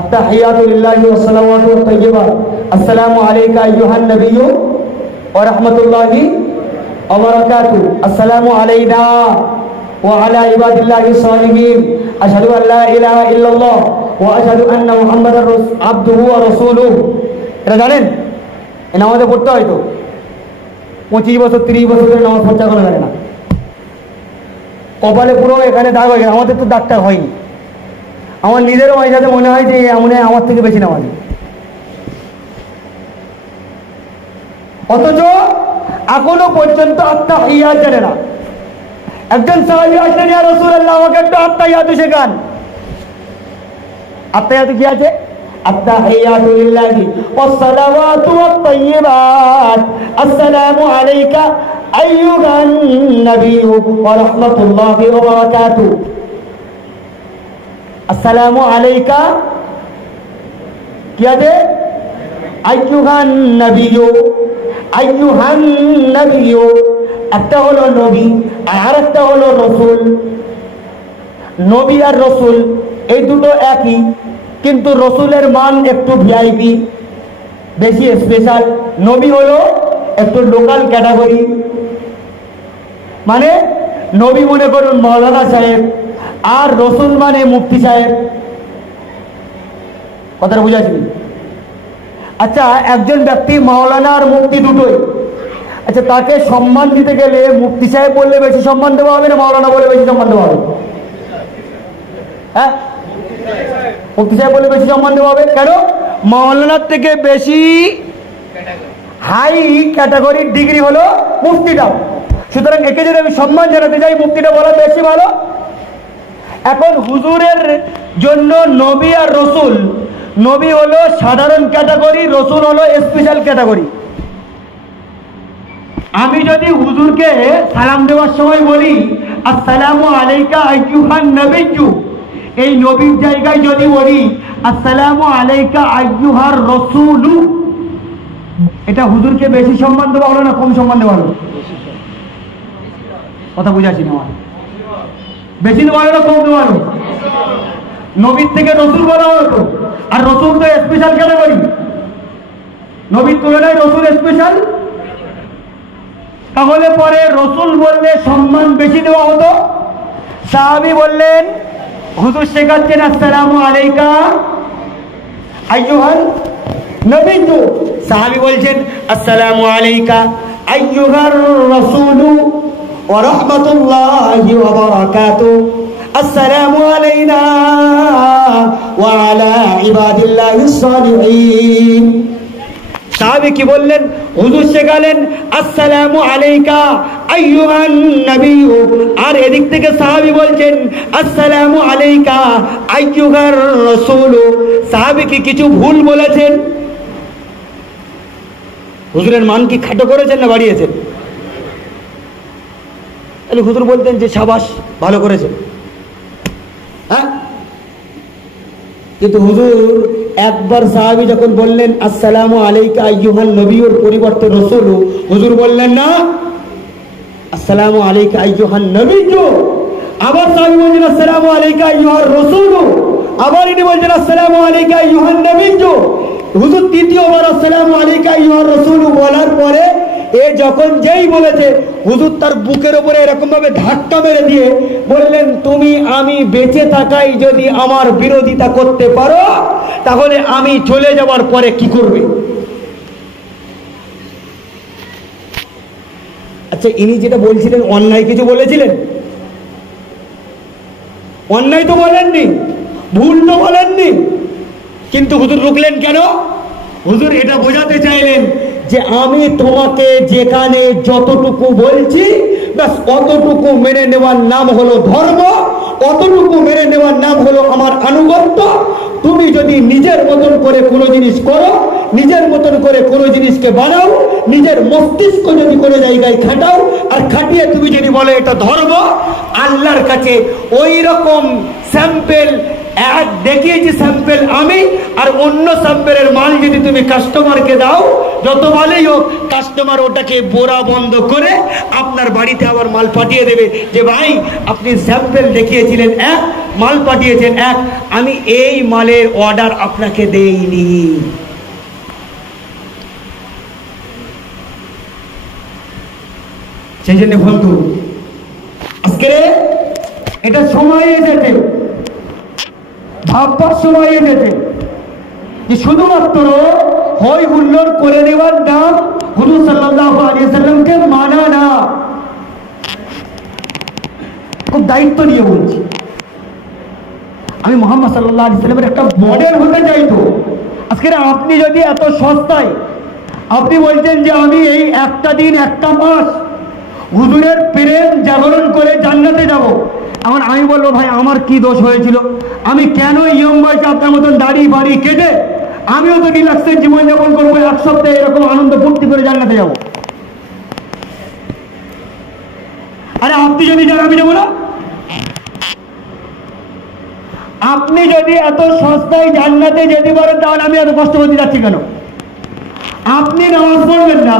التحيات لله والصلوات والطيبات السلام عليك أيها النبي ورحمة الله وبركاته السلام علينا وعلى عباد الله الصالحين أشهد أن لا إله إلا الله وأشهد أن محمدا عبده ورسوله। এটা জানেন? এই নামাজে পড়তে হয়তো 25 বছর 30 বছর ধরে নামাজ পড়তে কোনো জানে না, কপালে পুরো এখানে দাগ হয়ে গেছে। আমাদের তো দাগটা হয়নি। আমার নিজেরও মাঝে সাথে মনে হয় যে এমন আমার থেকে বেশি নামাজি, অথচ এখনো পর্যন্ত আত্তাহিয়াত জানে না। একজন সাহাবী আসলেন, ইয়া রাসূলুল্লাহ আমাকে একটু আত্তাহিয়াতু শেখান। আত্তাহিয়াতু কি আছে? আত্তাহিয়াতু লিল্লাহি ওয়াস সালাওয়াতু ওয়াত তাইয়্যিবাত আসসালামু আলাইকা আইয়ুহান নাবিয়্যু ওয়া রাহমাতুল্লাহি ওয়া বারাকাতুহু। আসসালামু আলাইকা কি আছে? আইয়ুহান নাবিয়্যু, আইয়ুহান নাবিয়্যু। একটা হলো নবী আর একটা হলো রসুল। নবী আর রসুল এই দুটো একই, কিন্তু রসুলের মান একটু ভিআইপি, বেশি স্পেশাল। নবী হলো একটু লোকাল ক্যাটাগরি। মানে নবী মনে করুন মৌলানা সাহেব, আর রসুল মানে মুফতি সাহেব। কথাটা বুঝাচ্ছি? আচ্ছা, একজন ব্যক্তি মাওলানা আর মুফতি দুটোই, আচ্ছা তাকে সম্মান দিতে গেলে মুফতি সাহেব বললে বেশি সম্মান দেওয়া হবে না মাওলানা বলে বেশি সম্মান দেওয়া হবে? হ্যাঁ, মুফতি সাহেব বলে বেশি সম্মান দেওয়া হবে। কেন? মাওলানার থেকে বেশি হাই ক্যাটাগরির ডিগ্রি হলো মুফতিটা। সুতরাং একে যদি আমি সম্মান জানাতে চাই, মুফতিটা বলা বেশি ভালো। এখন হুজুরের জন্য নবী আর রসুল, নবী হলো সাধারণ ক্যাটাগরি, রসুল হলো স্পেশাল ক্যাটাগরি। আমি যদি হুজুরকে সালাম দেওয়ার সময় বলি আসসালামু আলাইকা আইয়ুহান নবিয়্যু, এই নবীর জায়গায় যদি বলি আসসালামু আলাইকা আইয়ুহার রাসূলু, এটা হুজুরকে বেশি সম্মান দেওয়া হলো না কম সম্মান দেওয়া হলো? কথা বুঝাচ্ছি না? বেশি দেওয়া হলো না কম দেওয়া হলো? নবীর থেকে রসুল বলা হতো, আর রসুল তো স্পেশাল ক্যাটাগরি, নবীর তুলনায় রসুল স্পেশাল। তাহলে পরে রসুল বললে সম্মান বেশি দেওয়া হতো। সাহাবী বললেন, হুজুর শেখাচ্ছেন আসসালামু আলাইকা আইয়ুহান নবিয়্যু, সাহাবী বলছেন আসসালামু আলাইকা আইয়ুহার রাসূলু ওয়া রাহমাতুল্লাহি ওয়া বারাকাতুহু, আসসালামু আলাইনা ওয়া আলা ইবাদিল্লাহিস সালিহিন। সাহাবী কি বললেন? হুজুর শেখালেন আসসালামু আলাইকা আইয়ুহান নবিয়্যু, আর এদিক থেকে সাহাবী বলছেন আসসালামু আলাইকা আইয়ুহার রাসূলু। সাহাবী কি কিছু ভুল বলেছেন? হুজুরের মান কি খাটো করেছেন না বাড়িয়েছেন? তাহলে হুজুর বলতেন যে শাবাশ, ভালো করেছেন। হ্যাঁ, কিন্তু হুজুর একবার সাহাবী যখন বললেন আসসালামু আলাইকা আইয়ুহান নবিয়্যুর পরিবর্তে রাসূলু, হুজুর বললেন না আসসালামু আলাইকা আইয়ুহান নবিয়্যু। আবার সাহাবী বললেন আসসালামু আলাইকা আইয়ুহার রাসূলু, আবার ইনি বললেন আসসালামু আলাইকা আইয়ুহান নবিয়্যু। হুজুর তৃতীয়বার আসসালামু আলাইকা আইয়ুহার রাসূলু বলার পরে এ যখন যেই বলেছে, হুজুর তার বুকের উপরে এরকম ভাবে ধাক্কা মেরে দিয়ে বললেন, তুমি আমি বেঁচে থাকাই যদি আমার বিরোধিতা করতে পারো, তাহলে আমি চলে যাওয়ার পরে কি করবে? আচ্ছা, ইনি যেটা বলছিলেন অন্যায় কিছু বলেছিলেন? অন্যায় তো বলেননি, ভুল তো বলেননি, কিন্তু হুজুর রুকলেন কেন? হুজুর এটা বোঝাতে চাইলেন যে আমি তোমাকে যেখানে যতটুকু বলছি ব্যাস অতটুকু মেনে নেওয়ার নাম হলো ধর্ম, অতটুকু মেনে নেওয়ার নাম হলো আমার আনুগত্য। তুমি যদি নিজের মতন করে কোনো জিনিস করো, নিজের মতন করে কোনো জিনিসকে বানাও, নিজের মস্তিষ্ক যদি কোনো জায়গায় খাটাও, আর খাটিয়ে তুমি যদি বলো এটা ধর্ম, আল্লাহর কাছে ওই রকম স্যাম্পেল এক দেখিয়েছি স্যাম্পেল আমি, আর অন্য স্যাম্পেলের মাল যদি তুমি কাস্টমারকে দাও, যত মালই হোক, কাস্টমার ওটাকে বোরা বন্ধ করে আপনার বাড়িতে আবার মাল পাঠিয়ে দেবে যে ভাই আপনি স্যাম্পেল দেখিয়েছিলেন এক, মাল পাঠিয়েছেন এক, আমি এই মালের অর্ডার আপনাকে দেইনি। সেই জন্য বন্ধু, আজকে এটা সময় এসেছে, ভাববার সময় এসেছে যে শুধুমাত্র হই হুল্লোড় করে দেওয়ার নাম হুজুর সাল্লাল্লাহু আলাইহি ওয়াসাল্লামকে মানা না। খুব দায়িত্ব নিয়ে বলছি, আমি মুহাম্মদ সাল্লাল্লাহু আলাইহি ওয়াসাল্লামের একটা মডেল হতে চাইতো। আজকে আপনি যদি এত সস্তায় আপনি বলছেন যে আমি এই একটা দিন একটা মাস হুজুরের প্রেম জাগরণ করে জান্নাতে যাব, এখন আমি বলবো ভাই আমার কি দোষ হয়েছিল, আমি কেন ইয়ং বয়সে আপনার মতন দাড়ি বাড়ি কেটে আমিও তো রিল্যাক্সের জীবনযাপন করবো, এক সপ্তাহে এরকম আনন্দ ফুর্তি করে জান্নাতে যাবো। আরে আপনি যদি যান আমি যাবো না? আপনি যদি এত সস্তায় জান্নাতে যেতে পারেন তাহলে আমি এত কষ্ট করতে যাচ্ছি কেন? আপনি নামাজ পড়বেন না,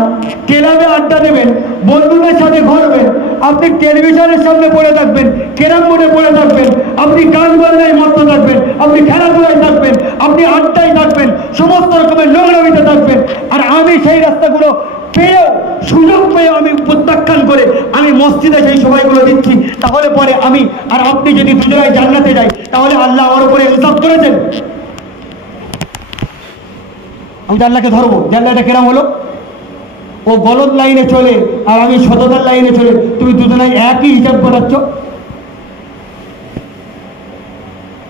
ক্লাবে আড্ডা দেবেন, বন্ধুদের সাথে ঘুরবেন, আপনি টেলিভিশনের সামনে পড়ে থাকবেন, ক্যারাম বোর্ডে পড়ে থাকবেন, আপনি গান বাজনায় মত্ত থাকবেন, আপনি খেলাধুলায় থাকবেন, আপনি আড্ডায় থাকবেন, সমস্ত রকমের নোংরামিতে থাকবেন, আর আমি সেই রাস্তাগুলো পেয়েও সুযোগ পেয়ে আমি প্রত্যাখ্যান করে আমি মসজিদে সেই সময়গুলো দিচ্ছি, তাহলে পরে আমি আর আপনি যদি দুজনায় জান্নাতে যাই, তাহলে আল্লাহ আমার উপরে ইনসাফ করেছেন? আমি আল্লাহকে ধরবো? জান্নাতটা কেরাম হলো? ও গলদ লাইনে চলে আর আমি সততার লাইনে চলে, তুমি দুজনাই একই হিসাব করাচ্ছ।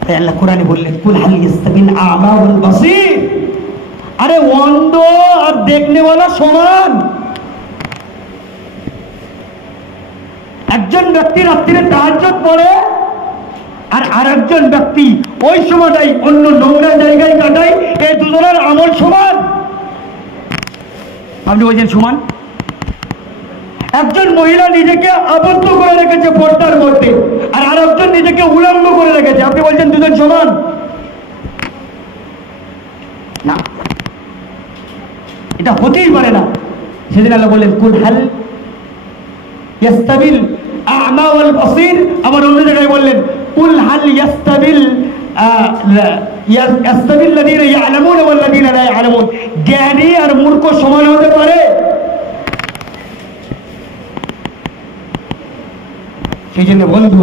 তাই আল্লাহ কোরআনে বললেন, কুল হাল ইস্তাবিল আ'মা ওয়াল বাসীর, আরে অন্ধ আর দেখনেওয়ালা সমান। একজন ব্যক্তি রাত্রিরে তাহাজ্জুদ পড়ে আর আরেকজন ব্যক্তি ওই সময়টাই অন্য নোংরা জায়গায় কাটায়, এই দুজনের আমল সমান? আপনি বলছেন সমান? একজন মহিলা নিজেকে আবদ্ধ করে রেখেছে পর্দার মধ্যে আর আরেকজন নিজেকে উলঙ্গ করে রেখেছে, আপনি বলছেন দুজন সমান? না, এটা হতেই পারে না। সেদিন আল্লাহ বললেন, কুল হাল ইয়াস্তাবিল আ'মা ওয়াল বাসীর। আবার অন্য জায়গায় বললেন, কুল হাল ইয়াস্তাবিল লাযীনা ইয়া'লামুনা ওয়াল লাযীনা লা ইয়া'লামুন। জ্ঞানী আর মূর্খ সমান হতে পারে? সেই জন্য বন্ধু,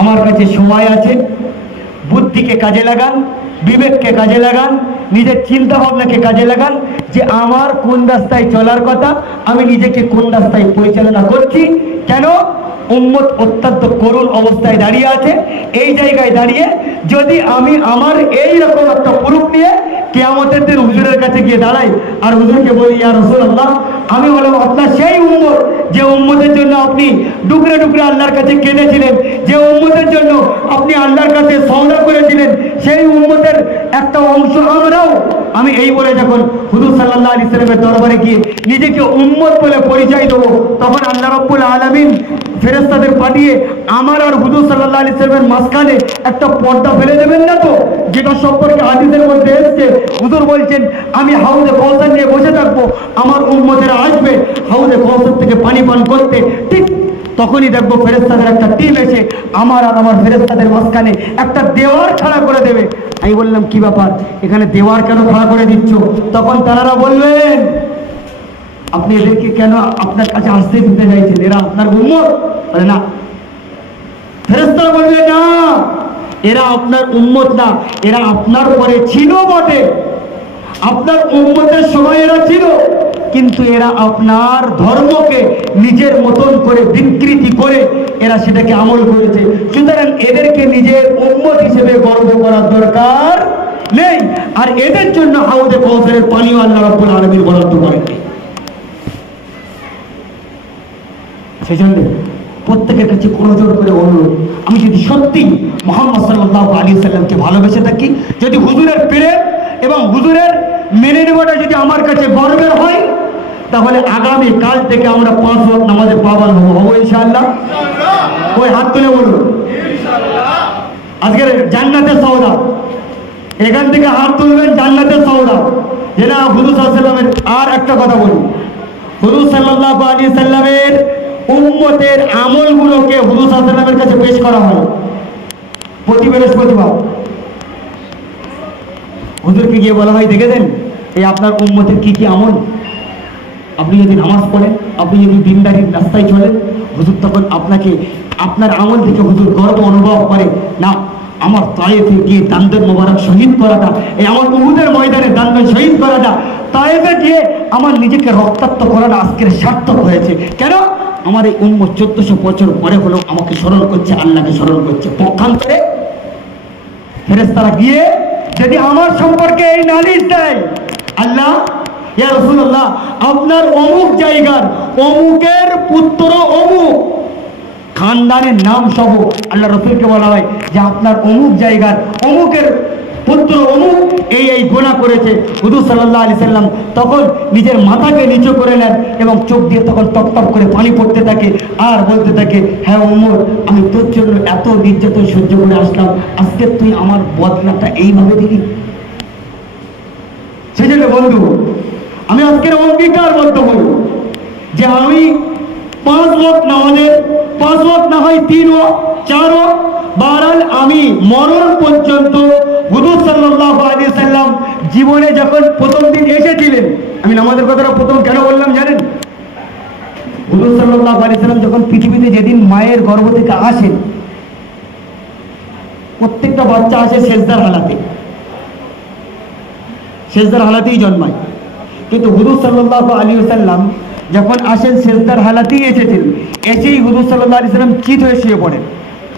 আমার কাছে সময় আছে, বুদ্ধিকে কাজে লাগান, বিবেককে কাজে লাগান, নিজের চিন্তা ভাবনাকে কাজে লাগান, যে আমার কোন রাস্তায় চলার কথা, আমি নিজেকে কোন রাস্তায় পরিচালনা করছি। কেন? উম্মত অত্যন্ত করুণ অবস্থায় দাঁড়িয়ে আছে। এই জায়গায় দাঁড়িয়ে যদি আমি আমার এই রকম একটা প্রুফ নিয়ে কিয়ামতের দিন হুজুরের কাছে গিয়ে দাঁড়াই আর হুজুরকে বলি, ইয়া রাসূলুল্লাহ, আমি হলাম আপনার সেই উম্মত যে উম্মতের জন্য আপনি ডুকরে ডুকরে আল্লাহর কাছে কেঁদেছিলেন, যে উম্মতের জন্য আপনি আল্লাহর কাছে সওদা করেছিলেন, সেই উম্মতের একটা অংশ আমরাও। আমি এই বলে যখন হুজুর সাল্লাল্লাহু আলাইহি সাল্লামের দরবারে গিয়ে নিজেকে উম্মত বলে পরিচয় দেবো, তখন আল্লাহ রাব্বুল আলামিন ফেরেশতাদের পাঠিয়ে আমার আর হুজুর সাল্লাল্লাহু আলাইহি সাল্লামের মাঝখানে একটা পর্দা ফেলে দেবেন না তো? যেটা সম্পর্কে হাদিসের মধ্যে এসেছে, হুজুর বলছেন, আমি হাউজে কাউসার নিয়ে বসে থাকবো, আমার উম্মতেরা আসবে হাউজে কাউসার থেকে পানি পান করতে, ঠিক তখনই দেখবো ফেরেশতাদের একটা টিম এসে আমার আর আমার ফেরেশতাদের মাঝখানে একটা দেওয়ার খাড়া করে দেবে। আমি বললাম, কি ব্যাপার, এখানে দেওয়ার কেন খাড়া করে দিচ্ছ? তখন তারা বললেন, আপনি এদেরকে কেন আপনার কাছে আসতে দিতে চাইছেন? এরা আপনার উম্মত? বলে না। ফেরেশতারা বললেন, না, এরা আপনার উম্মত না, এরা আপনার পরে ছিল বটে, আপনার উম্মতের সময় এরা ছিল, কিন্তু এরা আপনার ধর্মকে নিজের মতন করে বিকৃতি করে এরা সেটাকে আমল করেছে। সুতরাং এদেরকে নিজের উম্মত হিসেবে গর্ব করার দরকার নেই। আর এদের জন্য হাউজে কাউসারের পানিও আল্লাহ রাব্বুল আলামিন বরাদ্দ করেননি। সেই জন্য প্রত্যেকের কাছে করজোড় করে অনুরোধ, আমি যদি সত্যি মুহাম্মদ সাল্লাল্লাহু আলাইহি সাল্লামকে ভালোবেসে থাকি, যদি হুজুরের প্রেম এবং হুজুরের মেনে নেওয়াটা যদি আমার কাছে গর্বের হয়, তাহলে আগামী কাল থেকে আমরা 5 ওয়াক্ত নামাজে পাবন হবো ইনশাআল্লাহ। ওই হাত তুলে বলুন আজকের জান্নাতের সওদা, এখান থেকে হাত তুলবেন জান্নাতের সওদা। যেটা হুজুর সাল্লাল্লাহু আলাইহি সাল্লামের, আর একটা কথা বলি, হুজুর সাল্লাল্লাহু আলাইহি সাল্লামের উম্মতের আমলগুলোকে হুজুর সাল্লাল্লাহু আলাইহি সাল্লামের কাছে পেশ করা হয় প্রতি বৃহস্পতিবার। হুজুরকে গিয়ে বলা হয়, দেখে দেন এই আপনার উম্মতের কি কি আমল, আপনি যদি নামাজ পড়েন, আপনি যদি দিনদারির রাস্তায় চলেন, হুজুর তখন আপনাকে আপনার আমল থেকে হুজুর গর্ব অনুভব করে, না আমার তায়েফে গিয়ে দান্দন মোবারক শহীদ করাটা, এই আমার উহুদের ময়দানে দান্দন শহীদ করাটা, তায়েফে গিয়ে আমার নিজেকে রক্তাক্ত করাটা আজকের সার্থক হয়েছে। কেন? আমার এই উম্মত 1400 বছর পরে হলো আমাকে স্মরণ করছে, আল্লাহকে স্মরণ করছে। পক্ষান্তরে ফেরেশতারা গিয়ে যদি আমার সম্পর্কে এই নালিশ দেয়, আল্লাহ, ইয়া রাসূলুল্লাহ, আপনার অমুক জায়গার অমুকের পুত্র অমুক, খানদানের নাম সহ আল্লাহ রাসূলকে বলা হয় যে আপনার অমুক জায়গার অমুকের পুত্র অমুক এই গুনাহ করেছে। হুজুর সাল্লাল্লাহু আলাইহি সাল্লাম তখন নিজের মাথাকে নিচু করে নেন এবং চোখ দিয়ে তখন টপ টপ করে পানি পড়তে থাকে আর বলতে থাকে, হ্যাঁ ওমর, আমি তোর জন্য এত নির্যাতন সহ্য করে আসলাম, আজকে তুই আমার বদলাটা এইভাবে দিলি। সেই জন্য বন্ধু, আমি আজকের অঙ্গীকারবদ্ধ হই যে আমি 5 ওয়াক্ত নামাজের, 5 ওয়াক্ত না হয় 3 ওয়াক্ত, 4 ওয়াক্ত, বারাল আমি মরণ পর্যন্ত হুজুর সাল্লাল্লাহু আলাইহি সাল্লাম জীবনে যখন প্রথম দিন এসেছিলেন, আমি নামাজের কথাটা প্রথম কেন বললাম জানেন? হুজুর সাল্লাল্লাহু আলাইহি সাল্লাম যখন পৃথিবীতে যেদিন মায়ের গর্ভ থেকে আসেন, প্রত্যেকটা বাচ্চা আসে সেজদার হালাতে, সেজদার হালাতেই জন্মায়। কিন্তু হুজুর সাল্লাল্লাহু আলাইহি ওয়াসাল্লাম যখন আসেন সেজদার হালাতেই এসেছেন, এসেই হুজুর সাল্লাল্লাহু আলাইহি সাল্লাম চিত হয়ে শুয়ে পড়েন,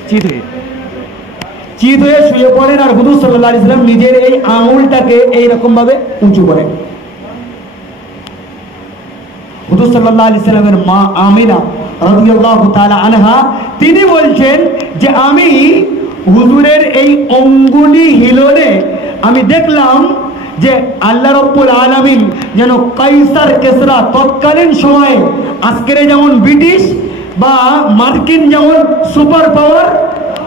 চিত হয়ে শুয়ে পড়েন। আর হুজুর সাল্লাল্লাহু আলাইহি সাল্লাম নিজের এই আঙুলটাকে এইরকম ভাবে উঁচু করেন। হুজুর সাল্লাল্লাহু আলাইহি সাল্লামের মা আমিনা রাদিয়াল্লাহু তাআলা আনহা তিনি বলছেন যে আমি হুজুরের এই অঙ্গুলি হিলনে আমি দেখলাম যে আল্লাহ রাব্বুল আলামিন যেন কাইসার কেসরা তৎকালীন সময়ে, আজকের যেমন ব্রিটিশ বা মার্কিন যেমন সুপার পাওয়ার,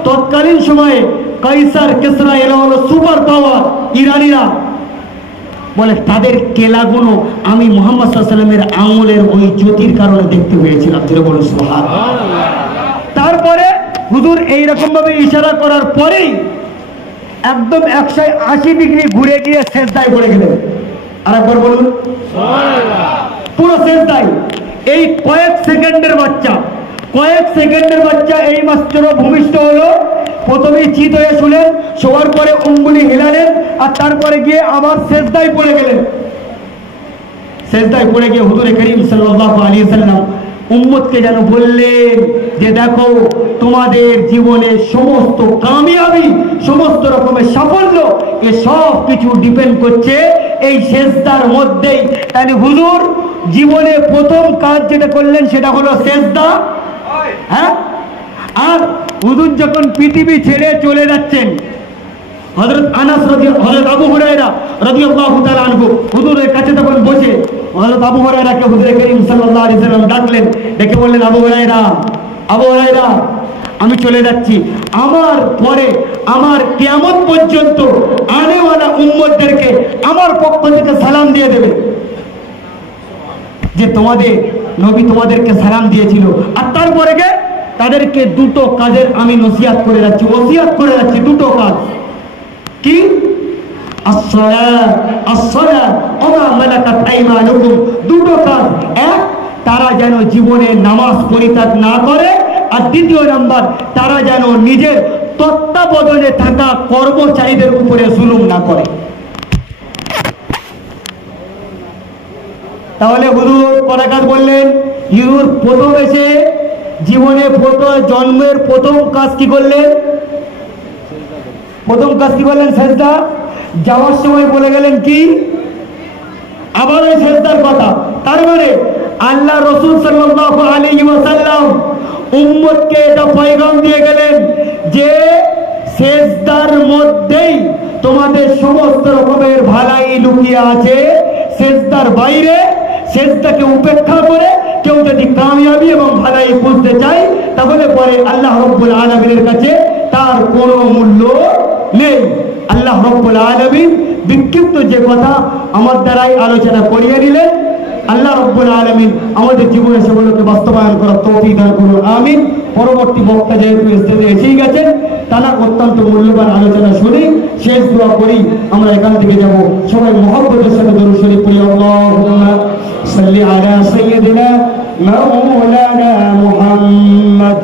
তৎকালীন সময়ে কাইসার কেসরা এরা হলো সুপার পাওয়ার ইরানিরা, বলে তাদের কেলাগুলো আমি মুহাম্মদ সাল্লাল্লাহু আলাইহি ওয়াসাল্লামের আঙুলের ওই জ্যোতির কারণে দেখতে পেয়েছিলাম। যেটা বলে সুবহানাল্লাহ। তারপরে হুজুর এইরকম ভাবে ইশারা করার পরেই একদম 180 ডিগ্রি ঘুরে গিয়ে সেজদায় পড়ে গেলেন। আর একবার বলুন সুবহানাল্লাহ। পুরো সেজদায়। এই কয়েক সেকেন্ডের বাচ্চা এই মাত্র ভূমিষ্ঠ হলো। প্রথমেই চিত হয়ে শুলেন, শোয়ার পরে অঙ্গুলি হিলালেন, আর তারপরে গিয়ে আবার সেজদায় পড়ে গেলেন। সেজদায় পড়ে গিয়ে হুজুর করিম সাল্লাল্লাহু আলাইহি ওয়াসাল্লাম উম্মতকে যেন বললেন যে দেখো, তোমাদের জীবনে সমস্ত কামিয়াবি, সমস্ত রকমের সাফল্য, এ সব কিছু ডিপেন্ড করছে এই সেজদার মধ্যেই। তাহলে হুজুর জীবনে প্রথম কাজ যেটা করলেন সেটা হলো সেজদা। হ্যাঁ, আর হুজুর যখন পৃথিবী ছেড়ে চলে যাচ্ছেন, হযরত আবু হুরায়রা রাদিয়াল্লাহু তাআলা আনহু হুজুরের কাছে তখন বসে হযরত আবু হুরায়রাকে হুজুর করিম সাল্লাল্লাহু আলাইহি ওয়াসাল্লাম ডাকলেন, ডেকে বললেন, আবু হুরায়রা আমি চলে যাচ্ছি, আমার পরে আমার কিয়ামত পর্যন্ত আনেওয়ালা উম্মতদেরকে আমার পক্ষ থেকে সালাম দিয়ে দেবে যে তোমাদের নবী তোমাদেরকে সালাম দিয়েছিল। আর তারপরে তাদেরকে দুটো কাজের আমি ওসিয়াত করে যাচ্ছি, দুটো কাজ। কি? দুটো কাজ। এক, তারা যেন জীবনে নামাজ পরিত্যাগ না করে, আর দ্বিতীয় নাম্বার, তারা যেন নিজের তত্ত্বাবধানে থাকা কর্মচারীদের উপরে জুলুম না করে। তাহলে হুজুর কটা কাজ বললেন? হুজুর প্রথম এসে জীবনে জন্মের প্রথম কাজ কি করলেন? সেজদা। যাওয়ার সময় বলে গেলেন কি? আবার ওই সেজদার কথা। তার মানে আল্লাহ রাসূল সাল্লাল্লাহু আলাইহি ওয়াসাল্লাম উম্মতকে এটা পয়গাম দিয়ে গেলেন যে সেজদার মধ্যেই তোমাদের সমস্ত রকমের ভালাই লুকিয়ে আছে। সেজদার বাইরে, সেজদাকে উপেক্ষা করে কেউ যদি কামিয়াবি এবং ভালাই বুঝতে চায়, তাহলে পরে আল্লাহ রাব্বুল আলামিনের কাছে তার কোনো মূল্য নেই। আল্লাহ রাব্বুল আলামিন বিক্ষিপ্ত যে কথা আমার দ্বারাই আলোচনা করিয়ে দিলেন, আল্লাহ রাব্বুল আলামিন আমাদের জীবনে সেগুলোকে বাস্তবায়ন করার তৌফিক দান করুন, আমিন। পরবর্তী বক্তা যেহেতু স্টেজে এসেই গেছেন, তারা অত্যন্ত মূল্যবান আলোচনা শুনি, শেষ দোয়া করি, আমরা এখান থেকে যাব। সবাই মুহাব্বতের সাথে দরুদ শরীফ পড়ি। আল্লাহুম্মা সাল্লি আলা সাইয়্যিদিনা মাওলানা মুহাম্মদ